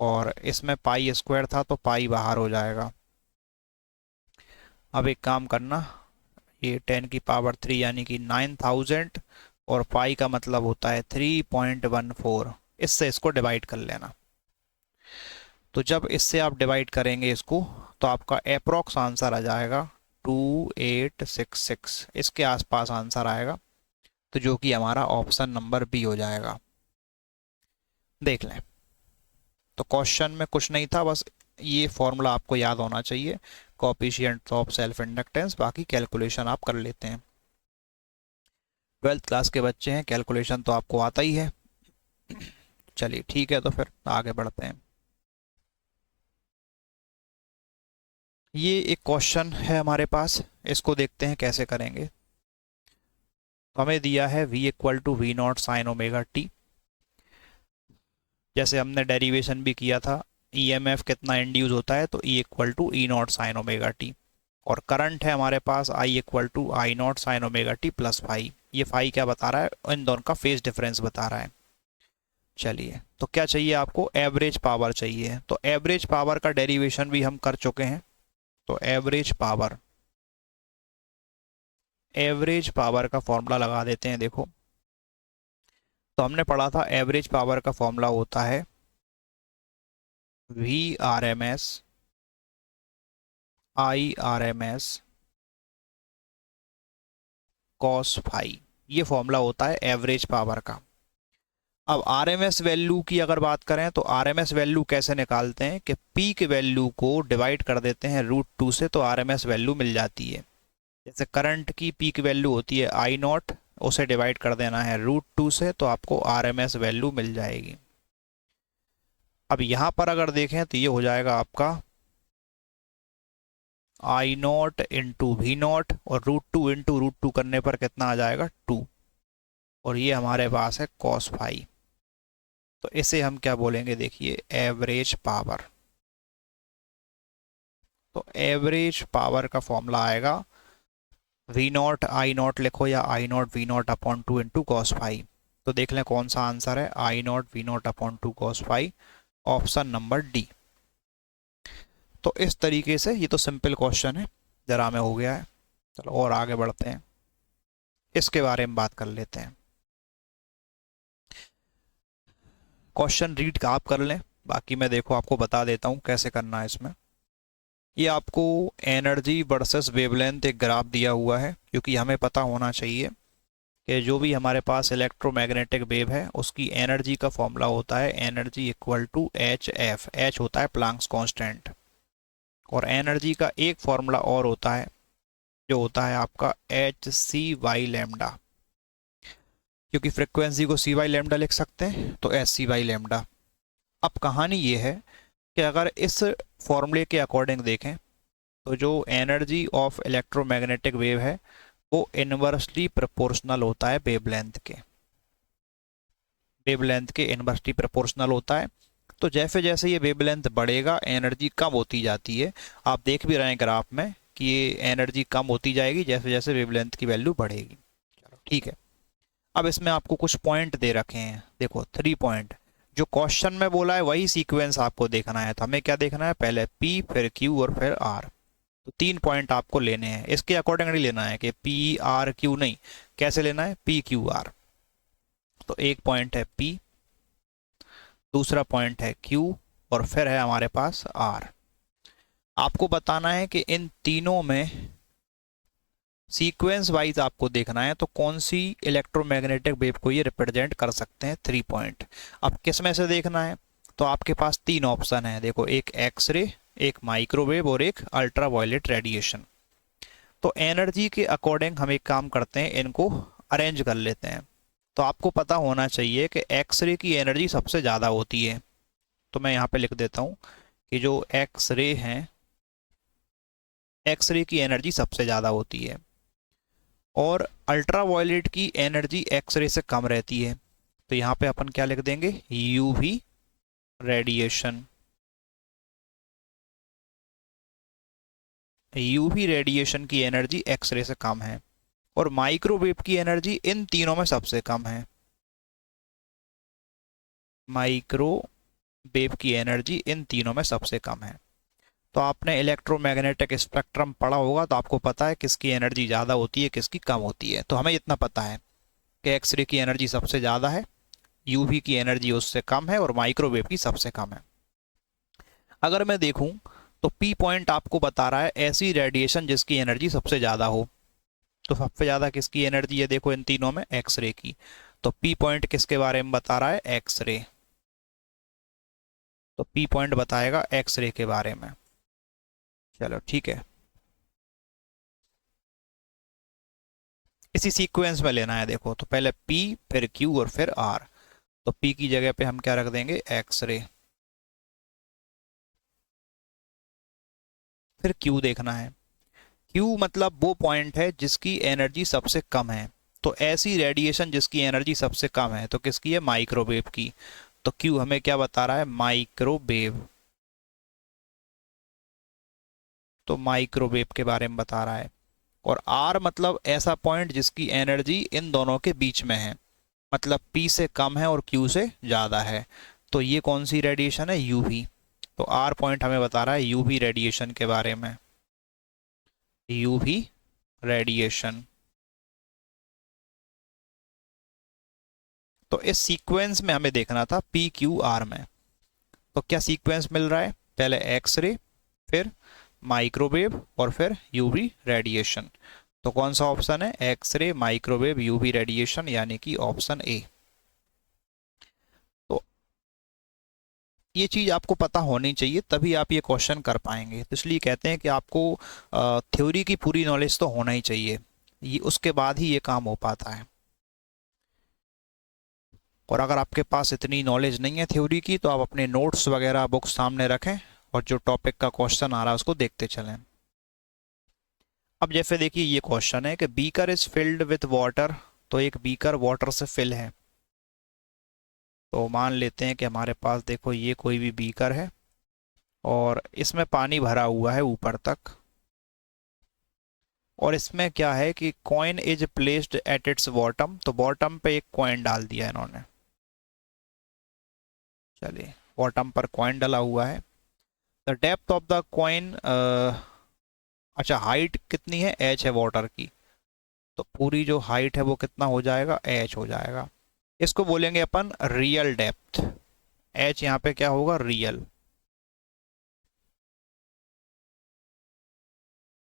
और इसमें पाई स्क्वायर था तो पाई बाहर हो जाएगा। अब एक काम करना, ये 10⁻³ यानी कि 9000, और पाई का मतलब होता है 3.14, इससे इसको डिवाइड कर लेना। तो जब इससे आप डिवाइड करेंगे इसको, तो आपका अप्रोक्स आंसर आ जाएगा 2866, इसके आसपास आंसर आएगा, तो जो कि हमारा ऑप्शन नंबर बी हो जाएगा। देख लें, तो क्वेश्चन में कुछ नहीं था, बस ये फॉर्मूला आपको याद होना चाहिए, कोएफिशिएंट ऑफ सेल्फ इंडक्टेंस, बाकी कैलकुलेशन आप कर लेते हैं। 12th क्लास के बच्चे हैं, कैलकुलेशन तो आपको आता ही है। चलिए ठीक है, तो फिर आगे बढ़ते हैं। ये एक क्वेश्चन है हमारे पास, इसको देखते हैं कैसे करेंगे। तो हमें दिया है v equal to V naught sine omega T, जैसे हमने डेरिवेशन भी किया था, ईएमएफ कितना इंड्यूस होता है, तो E equal to E naught sine omega t. और करंट है हमारे पास I equal to I naught sine omega t plus phi. ये फाई क्या बता रहा है, इन दोनों का फेज डिफरेंस बता रहा है। चलिए, तो क्या चाहिए आपको, एवरेज पावर चाहिए। तो एवरेज पावर का डेरिवेशन भी हम कर चुके हैं। तो एवरेज पावर का फॉर्मूला लगा देते हैं। देखो, तो हमने पढ़ा था एवरेज पावर का फॉर्मूला होता है V R M S I R M S cos phi. ये फॉर्मूला होता है एवरेज पावर का। अब आरएमएस वैल्यू की अगर बात करें तो आरएमएस वैल्यू कैसे निकालते हैं कि पीक वैल्यू को डिवाइड कर देते हैं √2 से, तो आरएमएस वैल्यू मिल जाती है। जैसे करंट की पीक वैल्यू होती है आई नॉट, उसे डिवाइड कर देना है √2 से, तो आपको आरएमएस वैल्यू मिल जाएगी। अब यहाँ पर अगर देखें तो ये हो जाएगा आपका आई नॉट इंटू वी नॉट, और √2 इंटू √2 करने पर कितना आ जाएगा 2, और ये हमारे पास है कॉस फाई। तो इसे हम क्या बोलेंगे, देखिए एवरेज पावर। तो एवरेज पावर का फॉर्मूला आएगा वी नॉट आई नॉट लिखो, या I naught V naught upon 2 into cos phi. तो देख लें कौन सा आंसर है, I naught V naught upon 2 cos phi, option number D. तो इस तरीके से, ये तो सिंपल क्वेश्चन है, जरा में हो गया है। चलो और आगे बढ़ते हैं, इसके बारे में बात कर लेते हैं। क्वेश्चन रीड आप कर लें, बाकी मैं देखो आपको बता देता हूँ कैसे करना है इसमें। ये आपको एनर्जी वर्सेस वेवलेंथ एक ग्राफ दिया हुआ है, क्योंकि हमें पता होना चाहिए कि जो भी हमारे पास इलेक्ट्रोमैग्नेटिक वेव है उसकी एनर्जी का फॉर्मूला होता है energy equal to H F. H होता है प्लांक्स कांस्टेंट, और एनर्जी का एक फॉर्मूला और होता है जो होता है आपका एच सी वाई लेमडा। क्योंकि फ्रिक्वेंसी को सी वाई लेमडा लिख सकते हैं, तो एच सी वाई लेमडा। अब कहानी ये है कि अगर इस फॉर्मूले के अकॉर्डिंग देखें तो जो एनर्जी ऑफ इलेक्ट्रोमैग्नेटिक वेव है वो इनवर्सली प्रोपोर्शनल होता है वेवलेंथ के। वेवलेंथ के इनवर्सली प्रोपोर्शनल होता है। तो जैसे जैसे ये वेवलेंथ बढ़ेगा एनर्जी कम होती जाती है। आप देख भी रहे हैं ग्राफ में कि ये एनर्जी कम होती जाएगी जैसे जैसे वेवलेंथ की वैल्यू बढ़ेगी। चलो ठीक है। अब इसमें आपको कुछ पॉइंट दे रखे हैं, देखो 3 पॉइंट। जो क्वेश्चन में बोला है वही सीक्वेंस आपको देखना है। तो हमें क्या देखना है, पहले P फिर Q और फिर R। तो 3 पॉइंट आपको लेने हैं, इसके अकॉर्डिंग नहीं लेना है कि PR Q, नहीं, कैसे लेना है PQR। तो एक पॉइंट है P, दूसरा पॉइंट है Q, और फिर है हमारे पास R। आपको बताना है कि इन तीनों में सीक्वेंस वाइज आपको देखना है तो कौन सी इलेक्ट्रोमैग्नेटिक वेव को ये रिप्रेजेंट कर सकते हैं 3 पॉइंट। अब किस में से देखना है, तो आपके पास 3 ऑप्शन है। देखो, एक एक्सरे, एक माइक्रोवेव और एक अल्ट्रावायलेट रेडिएशन। तो एनर्जी के अकॉर्डिंग हम एक काम करते हैं, इनको अरेंज कर लेते हैं। तो आपको पता होना चाहिए कि एक्सरे की एनर्जी सबसे ज़्यादा होती है। तो मैं यहाँ पे लिख देता हूँ कि जो एक्सरे हैं, एक्सरे की एनर्जी सबसे ज़्यादा होती है, और अल्ट्रावायलेट की एनर्जी एक्सरे से कम रहती है। तो यहाँ पे अपन क्या लिख देंगे, यूवी रेडिएशन। यूवी रेडिएशन की एनर्जी एक्सरे से कम है, और माइक्रोवेव की एनर्जी इन तीनों में सबसे कम है। माइक्रोवेव की एनर्जी इन तीनों में सबसे कम है। तो आपने इलेक्ट्रोमैग्नेटिक स्पेक्ट्रम पढ़ा होगा, तो आपको पता है किसकी एनर्जी ज़्यादा होती है किसकी कम होती है। तो हमें इतना पता है कि एक्सरे की एनर्जी सबसे ज़्यादा है, यूवी की एनर्जी उससे कम है, और माइक्रोवेव की सबसे कम है। अगर मैं देखूं तो पी पॉइंट आपको बता रहा है ऐसी रेडिएशन जिसकी एनर्जी सबसे ज़्यादा हो। तो सबसे ज़्यादा किसकी एनर्जी है, देखो इन तीनों में एक्सरे की। तो पी पॉइंट किसके बारे में बता रहा है, एक्सरे। तो पी पॉइंट बताएगा एक्सरे के बारे में। चलो ठीक है, इसी सीक्वेंस में लेना है। देखो, तो पहले P फिर Q और फिर R। तो P की जगह पे हम क्या रख देंगे, एक्सरे। फिर क्यू देखना है। क्यू मतलब वो पॉइंट है जिसकी एनर्जी सबसे कम है। तो ऐसी रेडिएशन जिसकी एनर्जी सबसे कम है तो किसकी है, माइक्रोवेव की। तो क्यू हमें क्या बता रहा है, माइक्रोवेव। तो माइक्रोवेव के बारे में बता रहा है। और आर मतलब ऐसा पॉइंट जिसकी एनर्जी इन दोनों के बीच में है, मतलब पी से कम है और क्यू से ज़्यादा है। तो ये कौन सी रेडिएशन है, यूवी। तो आर पॉइंट हमें बता रहा है यूवी रेडिएशन के बारे में, यूवी रेडिएशन। तो इस सीक्वेंस में हमें देखना था पी क्यू आर में। तो क्या सीक्वेंस मिल रहा है, पहले एक्स रे, फिर माइक्रोवेव और फिर यूवी रेडिएशन। तो कौन सा ऑप्शन है, X ray microwave UV radiation, यानी कि ऑप्शन ए। तो ये चीज़ आपको पता होनी चाहिए, तभी आप ये क्वेश्चन कर पाएंगे। तो इसलिए कहते हैं कि आपको थ्योरी की पूरी नॉलेज तो होना ही चाहिए, ये उसके बाद ही ये काम हो पाता है। और अगर आपके पास इतनी नॉलेज नहीं है थ्योरी की, तो आप अपने नोट्स वगैरह बुक्स सामने रखें और जो टॉपिक का क्वेश्चन आ रहा है उसको देखते चलें। अब जैसे देखिए ये क्वेश्चन है कि beaker is filled with water. तो एक बीकर वाटर से फिल है। तो मान लेते हैं कि हमारे पास देखो ये कोई भी बीकर है और इसमें पानी भरा हुआ है ऊपर तक। और इसमें क्या है कि coin is placed at its bottom. तो बॉटम पे एक कॉइन डाल दिया इन्होंने। चलिए, बॉटम पर कॉइन डाला हुआ है। The depth of the coin, अच्छा हाइट कितनी है, एच है वाटर की। तो पूरी जो हाइट है वो कितना हो जाएगा, एच हो जाएगा। इसको बोलेंगे अपन रियल डेप्थ। एच यहाँ पे क्या होगा, रियल।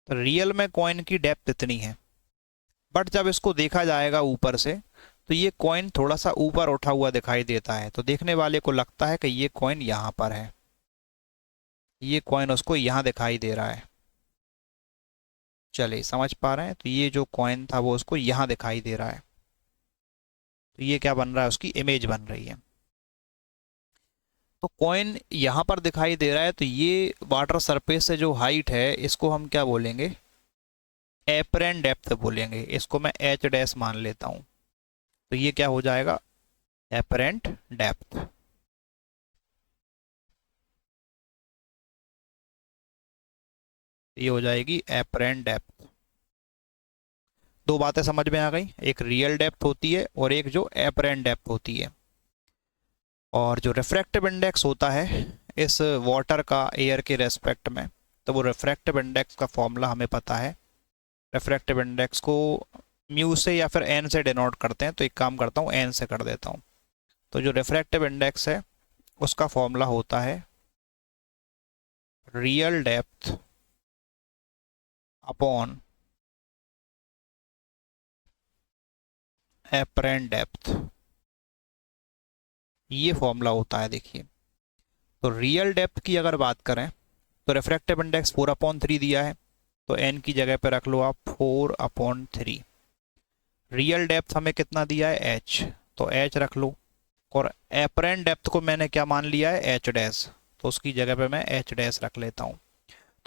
तो रियल में कॉइन की डेप्थ इतनी है। बट जब इसको देखा जाएगा ऊपर से तो ये कॉइन थोड़ा सा ऊपर उठा हुआ दिखाई देता है। तो देखने वाले को लगता है कि ये कॉइन यहाँ पर है, ये कॉइन उसको यहाँ दिखाई दे रहा है। चलिए समझ पा रहे हैं। तो ये जो कॉइन था वो उसको यहाँ दिखाई दे रहा है। तो ये क्या बन रहा है, उसकी इमेज बन रही है। तो कॉइन यहाँ पर दिखाई दे रहा है। तो ये वाटर सरफेस से जो हाइट है इसको हम क्या बोलेंगे, एपरेंट डेप्थ बोलेंगे। इसको मैं एच डैश मान लेता हूँ। तो ये क्या हो जाएगा, एपरेंट डेप्थ। ये हो जाएगी एपरेंट डेप्थ। दो बातें समझ में आ गई, एक रियल डेप्थ होती है और एक जो एपरेंट डेप्थ होती है। और जो रिफ्रैक्टिव इंडेक्स होता है इस वाटर का एयर के रेस्पेक्ट में, तो वो रिफ्रैक्टिव इंडेक्स का फॉर्मूला हमें पता है। रिफ्रैक्टिव इंडेक्स को म्यू से या फिर एन से डिनोट करते हैं। तो एक काम करता हूँ, एन से कर देता हूँ। तो जो रिफ्रैक्टिव इंडेक्स है उसका फॉर्मूला होता है real depth upon apparent depth. ये फॉर्मूला होता है देखिए। तो रियल डेप्थ की अगर बात करें तो रिफ्रैक्टिव इंडेक्स 4/3 दिया है। तो एन की जगह पे रख लो आप 4/3। रियल डेप्थ हमें कितना दिया है, एच। तो एच रख लो। और एपरेंट डेप्थ को मैंने क्या मान लिया है, एच डैश। तो उसकी जगह पे मैं एच डैश रख लेता हूँ।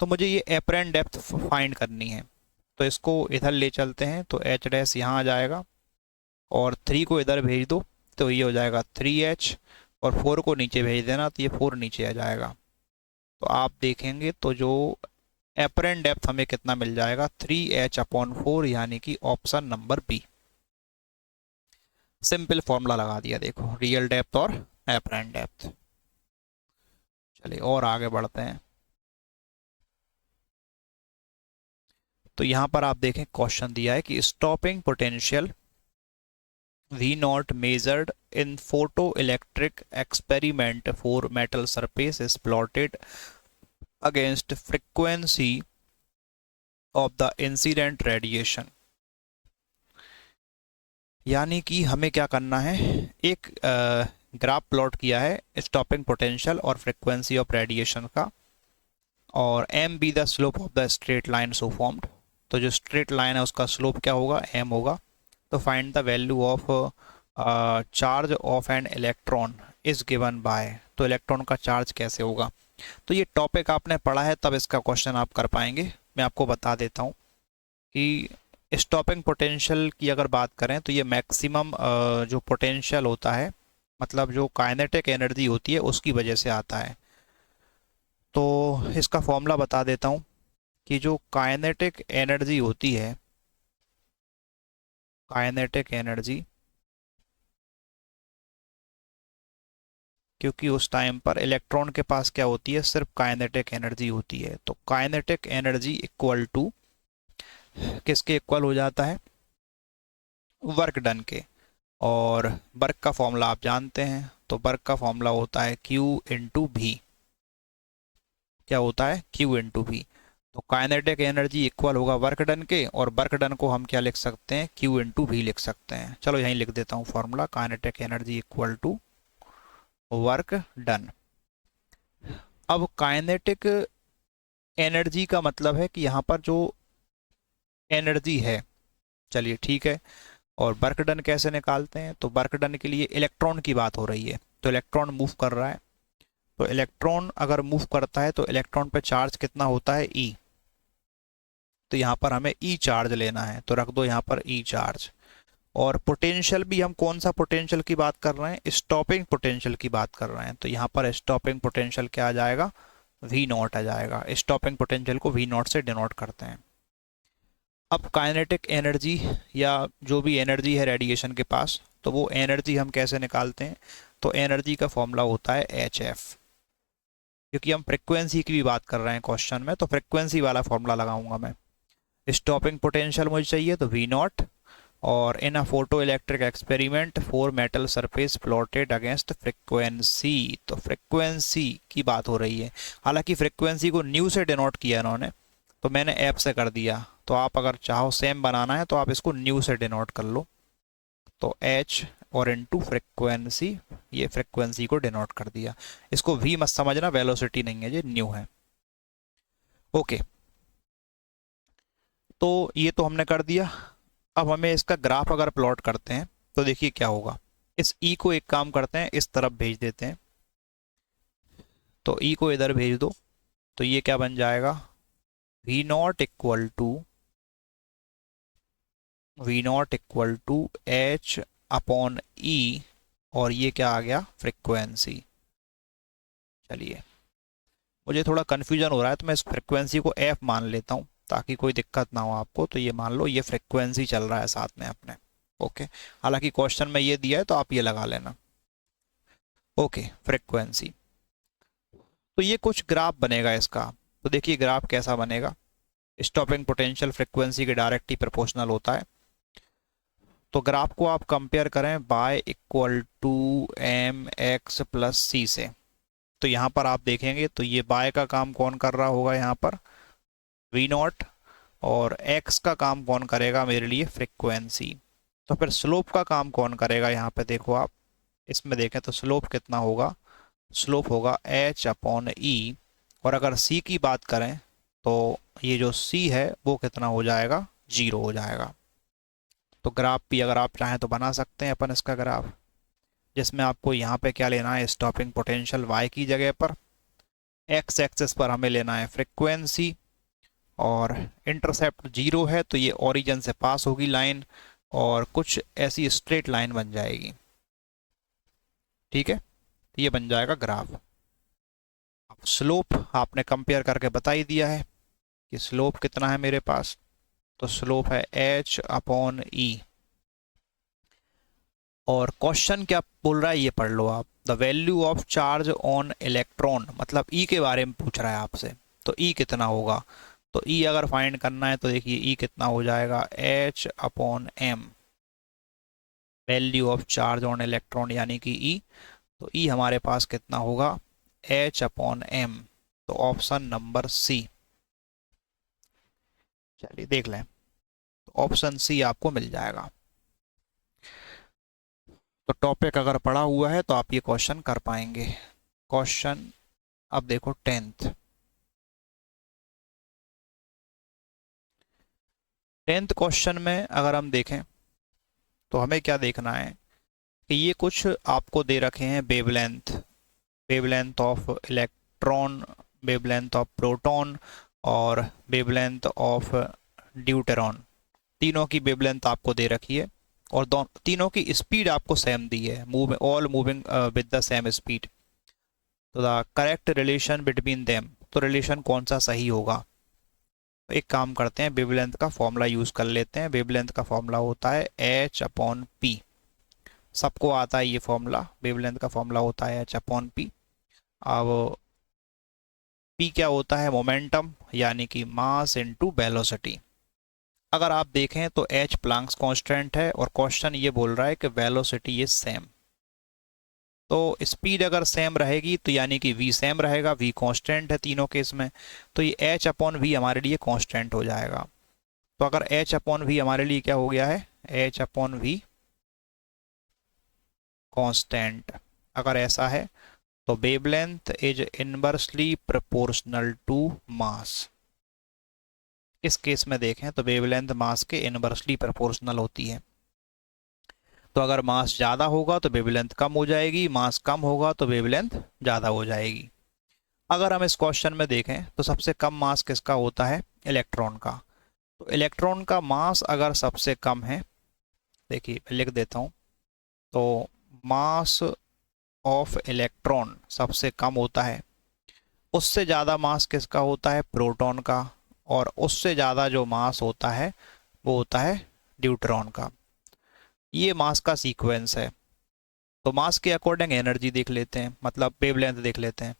तो मुझे ये एपरेंट डेप्थ फाइंड करनी है। तो इसको इधर ले चलते हैं। तो एच डैश यहाँ आ जाएगा और 3 को इधर भेज दो। तो ये हो जाएगा 3h। और 4 को नीचे भेज देना तो ये 4 नीचे आ जाएगा। तो आप देखेंगे तो जो एपरेंट डेप्थ हमें कितना मिल जाएगा, 3h/4, यानी कि option number B. Simple formula लगा दिया देखो, रियल डेप्थ और एपरेंट डेप्थ। चलिए और आगे बढ़ते हैं। तो यहाँ पर आप देखें क्वेश्चन दिया है कि stopping potential V0 measured in photoelectric experiment for metal surface is plotted against frequency of the incident radiation। यानी कि हमें क्या करना है, एक ग्राफ प्लॉट किया है स्टॉपिंग पोटेंशियल और फ्रीक्वेंसी ऑफ रेडिएशन का, और m be the slope of the straight line so formed. तो जो स्ट्रेट लाइन है उसका स्लोप क्या होगा, m होगा। तो find the value of charge of an electron is given by. तो इलेक्ट्रॉन का चार्ज कैसे होगा, तो ये टॉपिक आपने पढ़ा है तब इसका क्वेश्चन आप कर पाएंगे। मैं आपको बता देता हूँ कि स्टॉपिंग पोटेंशियल की अगर बात करें तो ये मैक्सिमम जो पोटेंशियल होता है, मतलब जो काइनेटिक एनर्जी होती है उसकी वजह से आता है। तो इसका फॉर्मूला बता देता हूँ कि जो काइनेटिक एनर्जी होती है, काइनेटिक एनर्जी, क्योंकि उस टाइम पर इलेक्ट्रॉन के पास क्या होती है, सिर्फ काइनेटिक एनर्जी होती है। तो काइनेटिक एनर्जी इक्वल टू किसके इक्वल हो जाता है, वर्क डन के। और वर्क का फॉर्मूला आप जानते हैं, तो वर्क का फॉर्मूला होता है Q इंटू भी। क्या होता है, Q इंटू भी। तो काइनेटिक एनर्जी इक्वल होगा वर्क डन के, और वर्क डन को हम क्या लिख सकते हैं, Q इंटू भी लिख सकते हैं। चलो यहीं लिख देता हूँ formula, kinetic energy equal to work done. अब काइनेटिक एनर्जी का मतलब है कि यहाँ पर जो एनर्जी है, चलिए ठीक है। और वर्क डन कैसे निकालते हैं, तो वर्क डन के लिए इलेक्ट्रॉन की बात हो रही है, तो इलेक्ट्रॉन मूव कर रहा है। तो इलेक्ट्रॉन अगर मूव करता है तो इलेक्ट्रॉन पे चार्ज कितना होता है, ई। तो यहाँ पर हमें ई चार्ज लेना है, तो रख दो यहाँ पर ई चार्ज। और पोटेंशियल भी हम कौन सा पोटेंशियल की बात कर रहे हैं, स्टॉपिंग पोटेंशियल की बात कर रहे हैं। तो यहाँ पर स्टॉपिंग पोटेंशियल क्या आ जाएगा, वी नॉट आ जाएगा। स्टॉपिंग पोटेंशियल को वी नॉट से डिनोट करते हैं। अब काइनेटिक एनर्जी या जो भी एनर्जी है रेडिएशन के पास, तो वो एनर्जी हम कैसे निकालते हैं, तो एनर्जी का फॉर्मूला होता है एच एफ। क्योंकि हम फ्रिक्वेंसी की भी बात कर रहे हैं क्वेश्चन में, तो फ्रिक्वेंसी वाला फॉर्मूला लगाऊंगा मैं। स्टॉपिंग पोटेंशियल मुझे चाहिए, तो वी नॉट। और in a photoelectric experiment for metal surface plotted against frequency, तो फ्रिक्वेंसी की बात हो रही है। हालांकि फ्रिक्वेंसी को न्यू से डिनोट किया इन्होंने, तो मैंने एफ से कर दिया। तो आप अगर चाहो सेम बनाना है तो आप इसको न्यू से डिनोट कर लो। तो एच और इनटू फ्रिक्वेंसी, ये फ्रिक्वेंसी को डिनोट कर दिया। इसको वी मत समझना, वेलोसिटी नहीं है, ये न्यू है। ओके, तो ये तो हमने कर दिया। अब हमें इसका ग्राफ अगर प्लॉट करते हैं तो देखिए क्या होगा। इस ई को एक काम करते हैं, इस तरफ भेज देते हैं। तो ई को इधर भेज दो, तो ये क्या बन जाएगा, V naught equal to, V naught equal to H upon E, और ये क्या आ गया, फ्रिक्वेंसी। चलिए, मुझे थोड़ा कन्फ्यूजन हो रहा है तो मैं इस फ्रिक्वेंसी को एफ मान लेता हूँ ताकि कोई दिक्कत ना हो आपको। तो ये मान लो ये फ्रिक्वेंसी चल रहा है साथ में अपने। ओके, हालांकि क्वेश्चन में ये दिया है तो आप ये लगा लेना। Okay, frequency. तो ये कुछ ग्राफ बनेगा इसका। तो देखिए ग्राफ कैसा बनेगा, स्टॉपिंग पोटेंशियल फ्रिक्वेंसी के डायरेक्टली प्रोपोर्शनल होता है। तो ग्राफ को आप कंपेयर करें y equal to M X plus C से। तो यहाँ पर आप देखेंगे तो ये बाय का काम कौन कर रहा होगा यहाँ पर, वी नॉट। और एक्स का काम कौन करेगा मेरे लिए, फ्रिक्वेंसी। तो फिर स्लोप का काम कौन करेगा, यहाँ पे देखो आप इसमें देखें तो स्लोप कितना होगा, स्लोप होगा एच अपॉन ई। और अगर सी की बात करें तो ये जो सी है वो कितना हो जाएगा, जीरो हो जाएगा। तो ग्राफ भी अगर आप चाहें तो बना सकते हैं अपन इसका ग्राफ, जिसमें आपको यहाँ पे क्या लेना है, स्टॉपिंग पोटेंशियल वाई की जगह पर, एक्स एक्सेस पर हमें लेना है फ्रिक्वेंसी। और इंटरसेप्ट जीरो है तो ये ओरिजिन से पास होगी लाइन, और कुछ ऐसी स्ट्रेट लाइन बन जाएगी। ठीक है, तो ये बन जाएगा ग्राफ। अब स्लोप आपने कंपेयर करके बता ही दिया है कि स्लोप कितना है मेरे पास, तो स्लोप है एच अपॉन ई। और क्वेश्चन क्या बोल रहा है ये पढ़ लो आप, the value of charge on electron, मतलब ई के बारे में पूछ रहा है आपसे। तो ई कितना होगा, तो ई अगर फाइंड करना है तो देखिए ई कितना हो जाएगा, H upon M, value of charge on electron यानी कि ई। तो ई हमारे पास कितना होगा, एच अपॉन एम। तो ऑप्शन नंबर सी, चलिए देख लें, तो ऑप्शन सी आपको मिल जाएगा। तो टॉपिक अगर पढ़ा हुआ है तो आप ये क्वेश्चन कर पाएंगे। क्वेश्चन अब देखो 10th क्वेश्चन में अगर हम देखें तो हमें क्या देखना है कि ये कुछ आपको दे रखे हैं wavelength, wavelength of electron, wavelength of proton और वेवलेंथ ऑफ ड्यूटेरॉन, तीनों की वेवलेंथ आपको दे रखी है और तीनों की स्पीड आपको सेम दी है, all moving with the same speed. तो the correct relation between them, तो रिलेशन कौन सा सही होगा। तो एक काम करते हैं, वेवलेंथ का फॉर्मूला यूज कर लेते हैं। वेवलेंथ का फॉर्मूला होता है h/p, सबको आता है ये फॉर्मूला। वेवलेंथ का फॉर्मूला होता है h/p। अब p क्या होता है, मोमेंटम, यानी कि मास इनटू वेलोसिटी। अगर आप देखें तो h प्लैंक्स कांस्टेंट है और क्वेश्चन ये बोल रहा है कि वेलोसिटी इज सेम। तो स्पीड अगर सेम रहेगी तो यानी कि v सेम रहेगा, v कांस्टेंट है तीनों केस में, तो ये h/v हमारे लिए कांस्टेंट हो जाएगा। तो अगर h/v हमारे लिए क्या हो गया है, h/v कांस्टेंट, अगर ऐसा है तो wavelength is inversely proportional to mass. इस केस में देखें तो वेवलेंथ मास के इनवर्सली प्रोपोर्शनल होती है। तो अगर मास ज़्यादा होगा तो वेवलेंथ कम हो जाएगी, मास कम होगा तो वेवलेंथ ज़्यादा हो जाएगी। अगर हम इस क्वेश्चन में देखें तो सबसे कम मास किसका होता है, इलेक्ट्रॉन का। तो इलेक्ट्रॉन का मास अगर सबसे कम है, देखिए लिख देता हूँ, तो मास ऑफ इलेक्ट्रॉन सबसे कम होता है। उससे ज़्यादा मास किसका होता है, प्रोटॉन का। और उससे ज़्यादा जो मास होता है वो होता है ड्यूट्रॉन का। ये मास का सीक्वेंस है। तो मास के अकॉर्डिंग एनर्जी देख लेते हैं, मतलब वेवलेंथ देख लेते हैं।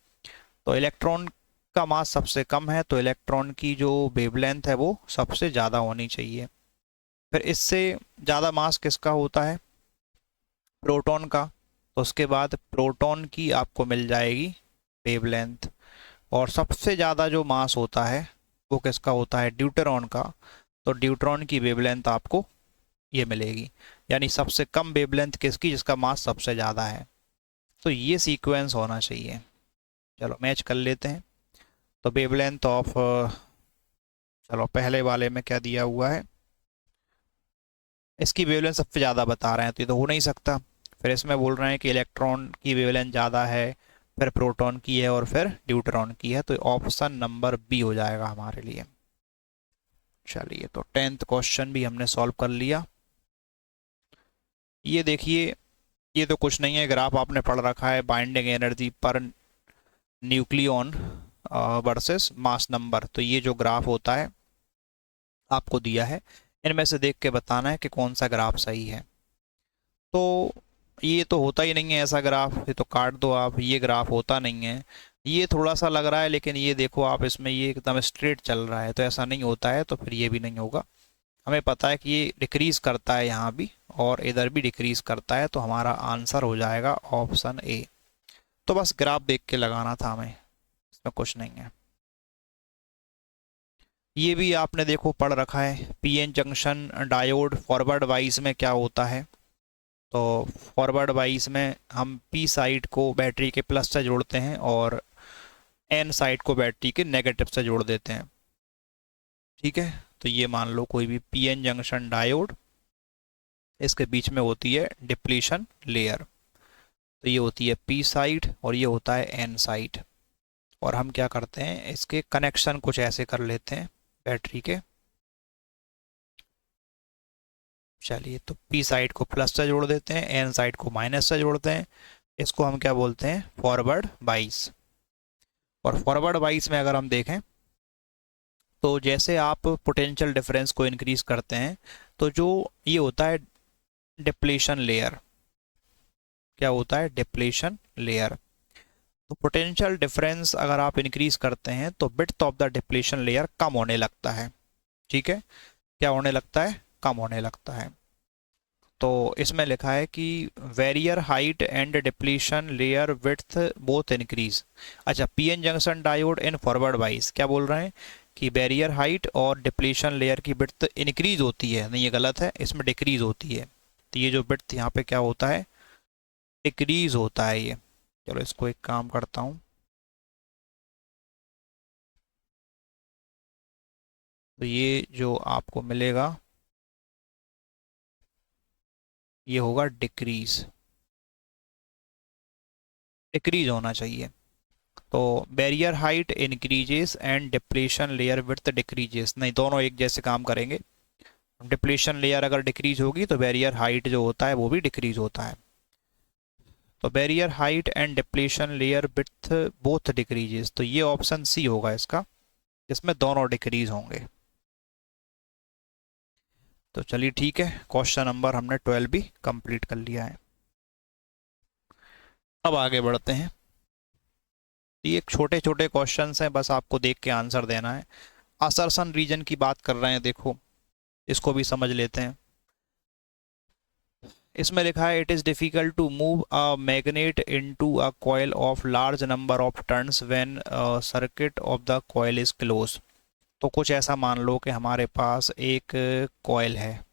तो इलेक्ट्रॉन का मास सबसे कम है तो इलेक्ट्रॉन की जो वेवलेंथ है वो सबसे ज़्यादा होनी चाहिए। फिर इससे ज़्यादा मास किसका होता है, प्रोटॉन का। तो उसके बाद प्रोटॉन की आपको मिल जाएगी वेवलेंथ। और सबसे ज़्यादा जो मास होता है वो किसका होता है, ड्यूटेरॉन का। तो ड्यूट्रॉन की वेवलेंथ आपको ये मिलेगी, यानी सबसे कम वेवलेंथ किसकी, जिसका मास सबसे ज़्यादा है। तो ये सीक्वेंस होना चाहिए। चलो मैच कर लेते हैं। तो वेवलेंथ ऑफ, चलो पहले वाले में क्या दिया हुआ है, इसकी वेवलेंथ सबसे ज़्यादा बता रहे हैं तो ये तो हो नहीं सकता। फिर इसमें बोल रहे हैं कि इलेक्ट्रॉन की वेवलेंथ ज़्यादा है, फिर प्रोटॉन की है और फिर ड्यूट्रॉन की है। तो ऑप्शन नंबर बी हो जाएगा हमारे लिए। चलिए, तो 10th क्वेश्चन भी हमने सॉल्व कर लिया। ये देखिए, ये तो कुछ नहीं है, ग्राफ आपने पढ़ रखा है, बाइंडिंग एनर्जी पर न्यूक्लियॉन वर्सेस मास नंबर। तो ये जो ग्राफ होता है आपको दिया है, इनमें से देख के बताना है कि कौन सा ग्राफ सही है। तो ये तो होता ही नहीं है ऐसा ग्राफ, ये तो काट दो आप, ये ग्राफ होता नहीं है। ये थोड़ा सा लग रहा है, लेकिन ये देखो आप, इसमें ये एकदम स्ट्रेट चल रहा है, तो ऐसा नहीं होता है, तो फिर ये भी नहीं होगा। हमें पता है कि ये डिक्रीज करता है यहाँ भी और इधर भी डिक्रीज करता है, तो हमारा आंसर हो जाएगा ऑप्शन ए। तो बस ग्राफ देख के लगाना था हमें, इसमें कुछ नहीं है। ये भी आपने देखो पढ़ रखा है, PN junction diode forward wise में क्या होता है। तो फॉरवर्ड वाइज में हम पी साइड को बैटरी के प्लस से जोड़ते हैं और एन साइड को बैटरी के नेगेटिव से जोड़ देते हैं। ठीक है, तो ये मान लो कोई भी पीएन जंक्शन डायोड, इसके बीच में होती है डिप्लीशन लेयर। तो ये होती है पी साइड और ये होता है एन साइड। और हम क्या करते हैं, इसके कनेक्शन कुछ ऐसे कर लेते हैं बैटरी के। चलिए, तो पी साइड को प्लस से जोड़ देते हैं, एन साइड को माइनस से जोड़ते हैं। इसको हम क्या बोलते हैं, फॉरवर्ड वाइज। और फॉरवर्ड वाइज में अगर हम देखें तो जैसे आप पोटेंशियल डिफरेंस को इंक्रीज करते हैं तो जो ये होता है डिप्लीशन लेयर, क्या होता है, डिप्लीशन लेयर। तो पोटेंशियल डिफरेंस अगर आप इंक्रीज करते हैं तो width of the depletion layer कम होने लगता है। ठीक है, क्या होने लगता है, कम होने लगता है। तो इसमें लिखा है कि barrier height and depletion layer width both increase. अच्छा, PN junction diode in forward bias क्या बोल रहे हैं कि बैरियर हाइट और डिप्लीशन लेयर की विड्थ इंक्रीज होती है, नहीं ये गलत है, इसमें डिक्रीज होती है। तो ये जो विड्थ यहाँ पे क्या होता है, डिक्रीज होता है ये। चलो इसको एक काम करता हूँ, तो ये जो आपको मिलेगा ये होगा डिक्रीज, डिक्रीज होना चाहिए। तो barrier height increases and depletion layer width decreases, नहीं दोनों एक जैसे काम करेंगे। डिप्लेशन लेयर अगर डिक्रीज होगी तो बैरियर हाइट जो होता है वो भी डिक्रीज होता है। तो barrier height and depletion layer width both decreases, तो ये ऑप्शन सी होगा इसका, इसमें दोनों डिक्रीज होंगे। तो चलिए ठीक है, क्वेश्चन नंबर हमने 12 भी कंप्लीट कर लिया है। अब आगे बढ़ते हैं। ये छोटे छोटे क्वेश्चंस हैं, बस आपको देख के आंसर देना है। असर्शन रीजन की बात कर रहे हैं, देखो इसको भी समझ लेते हैं। इसमें लिखा है it is difficult to move a magnet into a coil of large number of turns when circuit of the coil is close. तो कुछ ऐसा मान लो कि हमारे पास एक कॉइल है,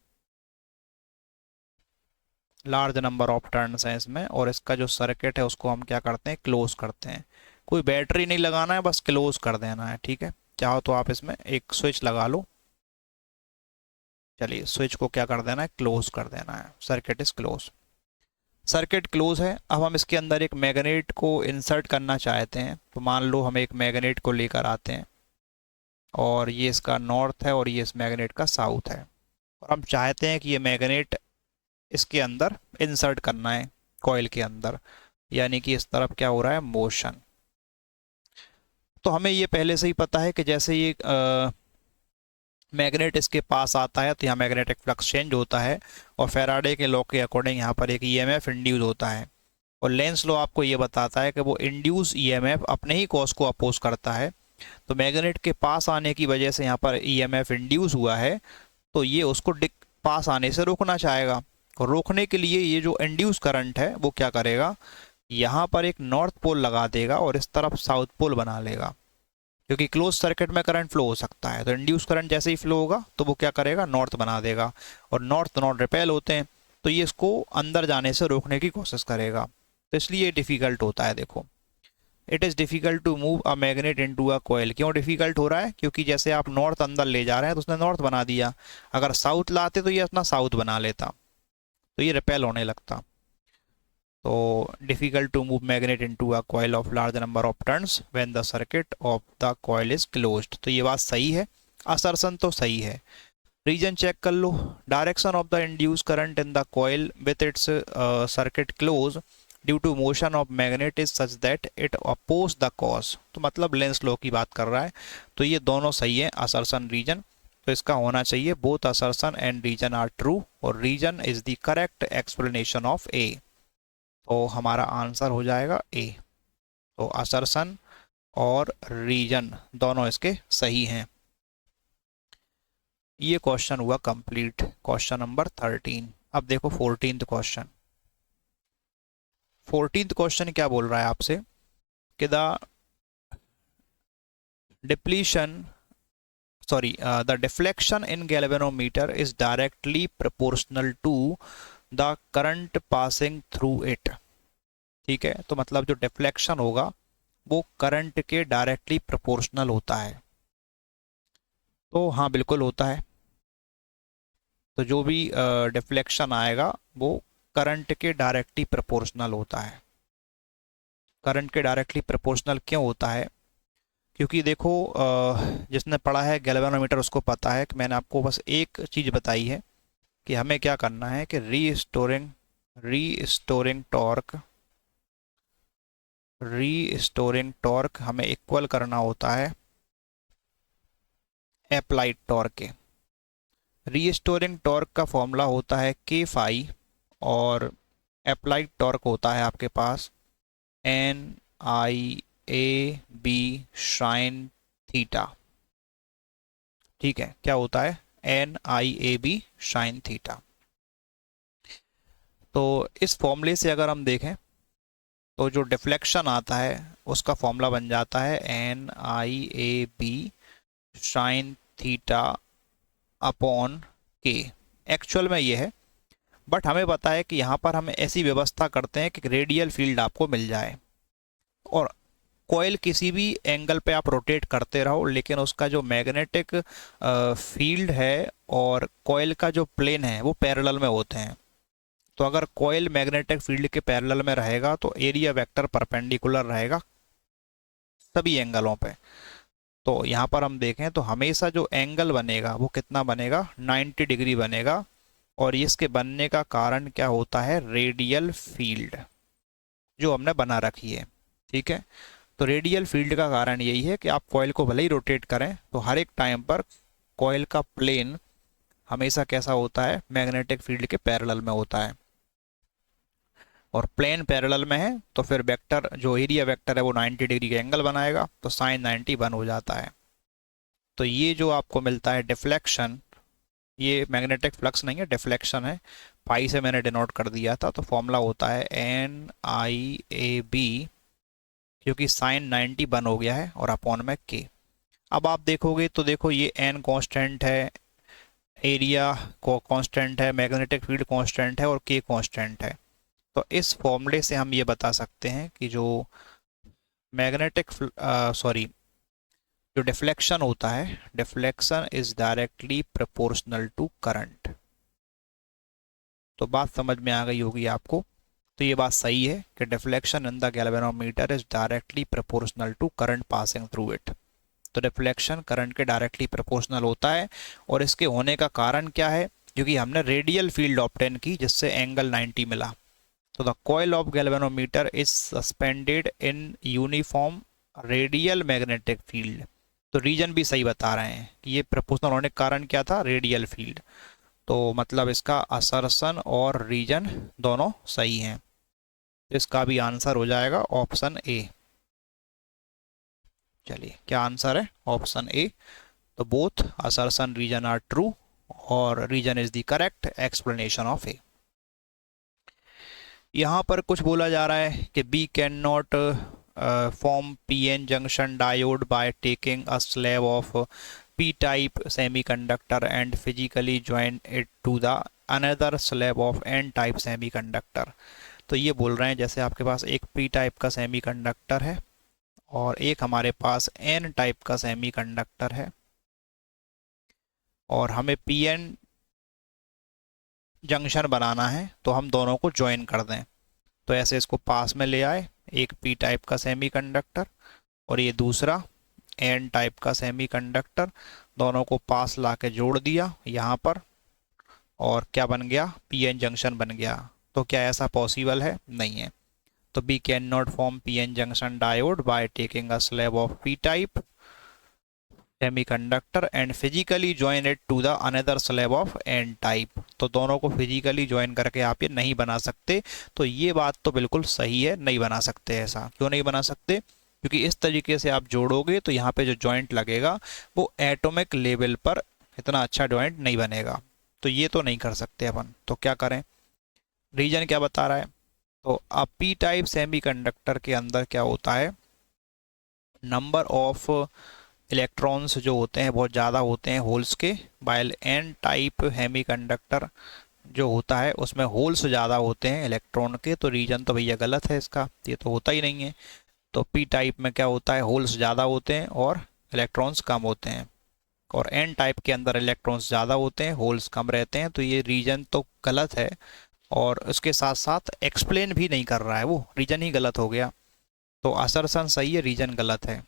लार्ज नंबर ऑफ टर्न्स हैं इसमें, और इसका जो सर्किट है उसको हम क्या करते हैं, क्लोज करते हैं। कोई बैटरी नहीं लगाना है, बस क्लोज कर देना है, ठीक है। चाहो तो आप इसमें एक स्विच लगा लो। चलिए स्विच को क्या कर देना है, क्लोज कर देना है, circuit is close. Circuit close है। अब हम इसके अंदर एक मैग्नेट को इंसर्ट करना चाहते हैं, तो मान लो हम एक मैग्नेट को लेकर आते हैं, और ये इसका नॉर्थ है और ये इस मैग्नेट का साउथ है, और हम चाहते हैं कि ये मैग्नेट इसके अंदर इंसर्ट करना है, कॉइल के अंदर, यानी कि इस तरफ क्या हो रहा है, मोशन। तो हमें ये पहले से ही पता है कि जैसे ये मैग्नेट इसके पास आता है तो यहाँ मैग्नेटिक फ्लक्स चेंज होता है, और फैराडे के लॉ के अकॉर्डिंग यहाँ पर एक ईएमएफ इंड्यूस होता है, और लेंस लॉ आपको ये बताता है कि वो इंड्यूस ईएमएफ अपने ही कॉज को अपोज करता है। तो मैग्नेट के पास आने की वजह से यहाँ पर ईएमएफ इंड्यूस हुआ है, तो ये उसको पास आने से रोकना चाहेगा, और रोकने के लिए ये जो इंड्यूस करंट है वो क्या करेगा, यहाँ पर एक नॉर्थ पोल लगा देगा और इस तरफ साउथ पोल बना लेगा, क्योंकि क्लोज सर्किट में करंट फ्लो हो सकता है। तो इंड्यूस करंट जैसे ही फ्लो होगा तो वो क्या करेगा, नॉर्थ बना देगा, और नॉर्थ नॉट रिपेल होते हैं, तो ये इसको अंदर जाने से रोकने की कोशिश करेगा। तो इसलिए डिफ़िकल्ट होता है। देखो it is difficult to move a magnet into a coil. क्यों डिफ़िकल्ट हो रहा है, क्योंकि जैसे आप नॉर्थ अंदर ले जा रहे हैं तो उसने नॉर्थ बना दिया, अगर साउथ लाते तो ये अपना साउथ बना लेता, तो ये रिपेल होने लगता। तो difficult to move magnet into a coil of large number of turns when the circuit of the coil is closed. तो ये बात सही है, असर्शन तो सही है। रीजन चेक कर लो, direction of the induce current in the coil with its circuit close due to motion of magnet is such that it oppose the cause. तो मतलब लेंस लॉ की बात कर रहा है, तो ये दोनों सही है, असर्शन रीजन। तो इसका होना चाहिए both assertion and reason are true, और reason is the correct explanation of A. तो हमारा आंसर हो जाएगा ए। तो असर्शन और रीजन दोनों इसके सही हैं। ये क्वेश्चन हुआ कंप्लीट, क्वेश्चन नंबर 13। अब देखो 14th क्वेश्चन। 14th क्वेश्चन क्या बोल रहा है आपसे कि the deflection in galvanometer is directly proportional to the current passing through it. ठीक है, तो मतलब जो डिफ्लेक्शन होगा वो करंट के डायरेक्टली प्रोपोर्शनल होता है। तो हाँ बिल्कुल होता है। तो जो भी डिफ्लेक्शन आएगा वो करंट के डायरेक्टली प्रोपोर्शनल होता है। करंट के डायरेक्टली प्रोपोर्शनल क्यों होता है, क्योंकि देखो जिसने पढ़ा है गैल्वेनोमीटर उसको पता है कि मैंने आपको बस एक चीज़ बताई है कि हमें क्या करना है कि रीस्टोरिंग टॉर्क हमें इक्वल करना होता है अप्लाइड टॉर्क के। रीस्टोरिंग टॉर्क का फॉर्मूला होता है के फाई, और अप्लाइड टॉर्क होता है आपके पास N I A B sine theta. ठीक है, क्या होता है, N I A B sine theta. तो इस फॉर्मूले से अगर हम देखें तो जो डिफ्लेक्शन आता है उसका फॉर्मूला बन जाता है N I A B sine theta upon K. Actual में ये है, बट हमें पता है कि यहाँ पर हम ऐसी व्यवस्था करते हैं कि रेडियल फील्ड आपको मिल जाए, और कॉइल किसी भी एंगल पे आप रोटेट करते रहो, लेकिन उसका जो मैग्नेटिक फील्ड है और कॉइल का जो प्लेन है वो पैरेलल में होते हैं। तो अगर कॉइल मैग्नेटिक फील्ड के पैरेलल में रहेगा तो एरिया वेक्टर परपेंडिकुलर रहेगा सभी एंगलों पे। तो यहाँ पर हम देखें तो हमेशा जो एंगल बनेगा वो कितना बनेगा, 90 डिग्री बनेगा। और इसके बनने का कारण क्या होता है, रेडियल फील्ड जो हमने बना रखी है। ठीक है, तो रेडियल फील्ड का कारण यही है कि आप कॉइल को भले ही रोटेट करें तो हर एक टाइम पर कॉइल का प्लेन हमेशा कैसा होता है, मैग्नेटिक फील्ड के पैरेलल में होता है। और प्लेन पैरेलल में है तो फिर वेक्टर, जो एरिया वेक्टर है वो 90 डिग्री का एंगल बनाएगा, तो साइन 90 बन हो जाता है। तो ये जो आपको मिलता है डिफ्लेक्शन, ये मैग्नेटिक फ्लक्स नहीं है, डिफ्लेक्शन है। पाई से मैंने डिनोट कर दिया था, तो फॉर्मूला होता है NIAB, क्योंकि साइन 90 बन हो गया है, और अपॉन में K। अब आप देखोगे तो देखो ये N कांस्टेंट है, एरिया को कांस्टेंट है, मैग्नेटिक फील्ड कांस्टेंट है और K कांस्टेंट है। तो इस फॉर्मूले से हम ये बता सकते हैं कि जो मैग्नेटिक सॉरी जो डिफ्लेक्शन होता है, deflection is directly proportional to current. तो बात समझ में आ गई होगी आपको। तो ये बात सही है कि deflection in the galvanometer is directly proportional to current passing through it. तो डिफ्लेक्शन करंट के डायरेक्टली प्रोपोर्शनल होता है। और इसके होने का कारण क्या है, क्योंकि हमने रेडियल फील्ड ऑब्टेन की जिससे एंगल 90 मिला। तो the coil of galvanometer is suspended in uniform radial magnetic field. तो रीजन भी सही बता रहे हैं कि ये प्रोपोर्शनल होने का कारण क्या था, रेडियल फील्ड। तो मतलब इसका असर्शन और रीजन दोनों सही हैं। इसका भी आंसर हो जाएगा ऑप्शन ए। चलिए, क्या आंसर है, ऑप्शन ए। तो both assertion reason are true और reason is the correct explanation of A. यहाँ पर कुछ बोला जा रहा है कि B can not form PN junction diode by taking a slab of P type semiconductor and physically join it to the another slab of N type semiconductor. तो ये बोल रहे हैं जैसे आपके पास एक पी टाइप का सेमीकंडक्टर है और एक हमारे पास एन टाइप का सेमीकंडक्टर है, और हमें पीएन जंक्शन बनाना है तो हम दोनों को ज्वाइन कर दें। तो ऐसे इसको पास में ले आए, एक पी टाइप का सेमीकंडक्टर और ये दूसरा एन टाइप का सेमीकंडक्टर, दोनों को पास ला के जोड़ दिया यहाँ पर, और क्या बन गया, पीएन जंक्शन बन गया। तो क्या ऐसा पॉसिबल है, नहीं है। तो we can not form PN junction diode by taking a slab of P type semiconductor and physically join it to the another slab of N type. तो दोनों को फिजिकली ज्वाइन करके आप ये नहीं बना सकते। तो ये बात तो बिल्कुल सही है, नहीं बना सकते। ऐसा क्यों नहीं बना सकते, क्योंकि इस तरीके से आप जोड़ोगे तो यहाँ पे जो जॉइंट लगेगा वो एटॉमिक लेवल पर इतना अच्छा जॉइंट नहीं बनेगा। तो ये तो नहीं कर सकते अपन। तो क्या करें, रीजन क्या बता रहा है। तो अब पी टाइप सेमीकंडक्टर के अंदर क्या होता है, नंबर ऑफ इलेक्ट्रॉन्स जो होते हैं बहुत ज़्यादा होते हैं होल्स के, वाइल एन टाइप सेमीकंडक्टर जो होता है उसमें होल्स ज़्यादा होते हैं इलेक्ट्रॉन के। तो रीजन तो भैया गलत है इसका, ये तो होता ही नहीं है। तो पी टाइप में क्या होता है, होल्स ज़्यादा होते हैं और इलेक्ट्रॉन्स कम होते हैं, और एन टाइप के अंदर इलेक्ट्रॉन्स ज़्यादा होते हैं, होल्स कम रहते हैं। तो ये रीजन तो गलत है, और उसके साथ साथ एक्सप्लेन भी नहीं कर रहा है, वो रीजन ही गलत हो गया। तो असर्शन सही है, रीजन गलत है।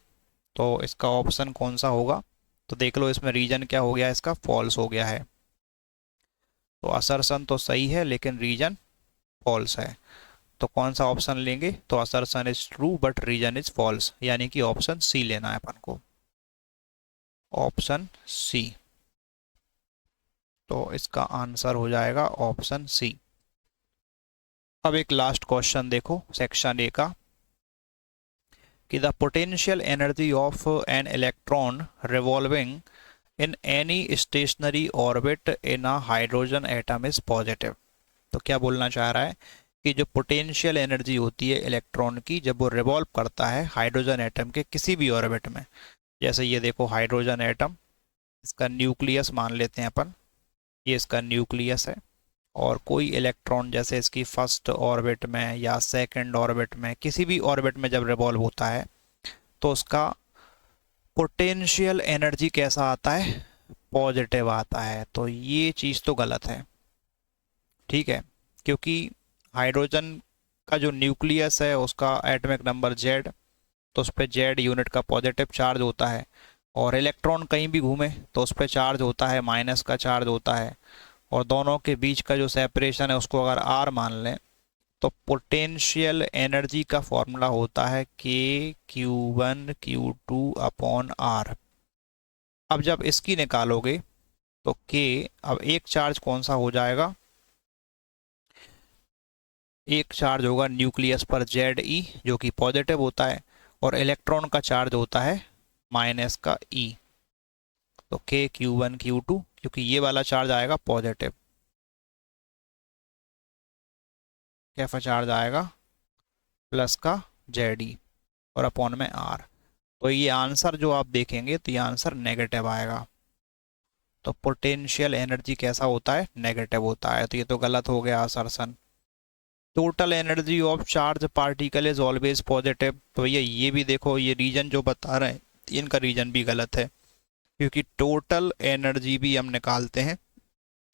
तो इसका ऑप्शन कौन सा होगा, तो देख लो इसमें रीजन क्या हो गया, इसका फॉल्स हो गया है। तो असर्शन तो सही है लेकिन रीजन फॉल्स है। तो कौन सा ऑप्शन लेंगे, तो assertion is true but reason is false, यानी कि ऑप्शन सी लेना है अपन को, ऑप्शन सी। तो इसका आंसर हो जाएगा ऑप्शन सी। अब एक लास्ट क्वेश्चन देखो सेक्शन ए का, कि the potential energy of an electron revolving in any stationary orbit in a hydrogen atom is positive. तो क्या बोलना चाह रहा है कि जो पोटेंशियल एनर्जी होती है इलेक्ट्रॉन की जब वो रिवॉल्व करता है हाइड्रोजन एटम के किसी भी ऑर्बिट में, जैसे ये देखो हाइड्रोजन एटम, इसका न्यूक्लियस मान लेते हैं अपन, ये इसका न्यूक्लियस है, और कोई इलेक्ट्रॉन जैसे इसकी फर्स्ट ऑर्बिट में या सेकंड ऑर्बिट में, किसी भी ऑर्बिट में जब रिवॉल्व होता है तो उसका पोटेंशियल एनर्जी कैसा आता है, पॉजिटिव आता है। तो ये चीज़ तो गलत है, ठीक है, क्योंकि हाइड्रोजन का जो न्यूक्लियस है उसका एटॉमिक नंबर जेड, तो उस पर जेड यूनिट का पॉजिटिव चार्ज होता है, और इलेक्ट्रॉन कहीं भी घूमे तो उस पर चार्ज होता है, माइनस का चार्ज होता है। और दोनों के बीच का जो सेपरेशन है उसको अगर आर मान लें, तो पोटेंशियल एनर्जी का फॉर्मूला होता है K Q1 Q2 upon are. अब जब इसकी निकालोगे तो K, अब एक चार्ज कौन सा हो जाएगा, एक चार्ज होगा न्यूक्लियस पर Ze जो कि पॉजिटिव होता है, और इलेक्ट्रॉन का चार्ज होता है माइनस का E। तो K Q1 Q2, क्योंकि ये वाला चार्ज आएगा पॉजिटिव, कैसा चार्ज आएगा प्लस का Ze और अपॉन में R। तो ये आंसर जो आप देखेंगे तो ये आंसर नेगेटिव आएगा। तो पोटेंशियल एनर्जी कैसा होता है, नेगेटिव होता है। तो ये तो गलत हो गया assertion. Total energy of charge particle is always positive, तो भैया ये भी देखो, ये रीजन जो बता रहे हैं इनका रीजन भी गलत है, क्योंकि टोटल एनर्जी भी हम निकालते हैं,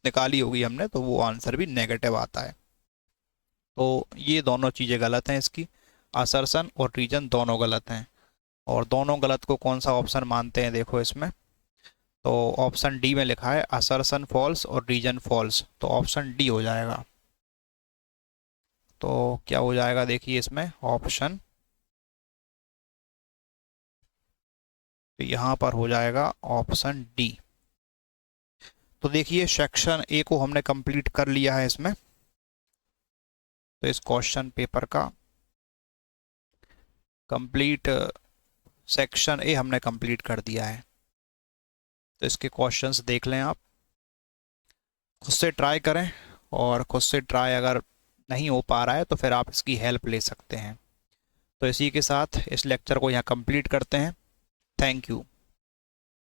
निकाली होगी हमने, तो वो आंसर भी नेगेटिव आता है। तो ये दोनों चीज़ें गलत हैं, इसकी असर्शन और रीजन दोनों गलत हैं। और दोनों गलत को कौन सा ऑप्शन मानते हैं देखो इसमें, तो ऑप्शन डी में लिखा है असर्शन फॉल्स और रीजन फॉल्स, तो ऑप्शन डी हो जाएगा। तो क्या हो जाएगा देखिए इसमें ऑप्शन, तो यहाँ पर हो जाएगा ऑप्शन डी। तो देखिए सेक्शन ए को हमने कंप्लीट कर लिया है इसमें, तो इस क्वेश्चन पेपर का कंप्लीट सेक्शन ए हमने कंप्लीट कर दिया है। तो इसके क्वेश्चंस देख लें आप, खुद से ट्राई करें, और खुद से ट्राई अगर नहीं हो पा रहा है तो फिर आप इसकी हेल्प ले सकते हैं। तो इसी के साथ इस लेक्चर को यहाँ कंप्लीट करते हैं। Thank you.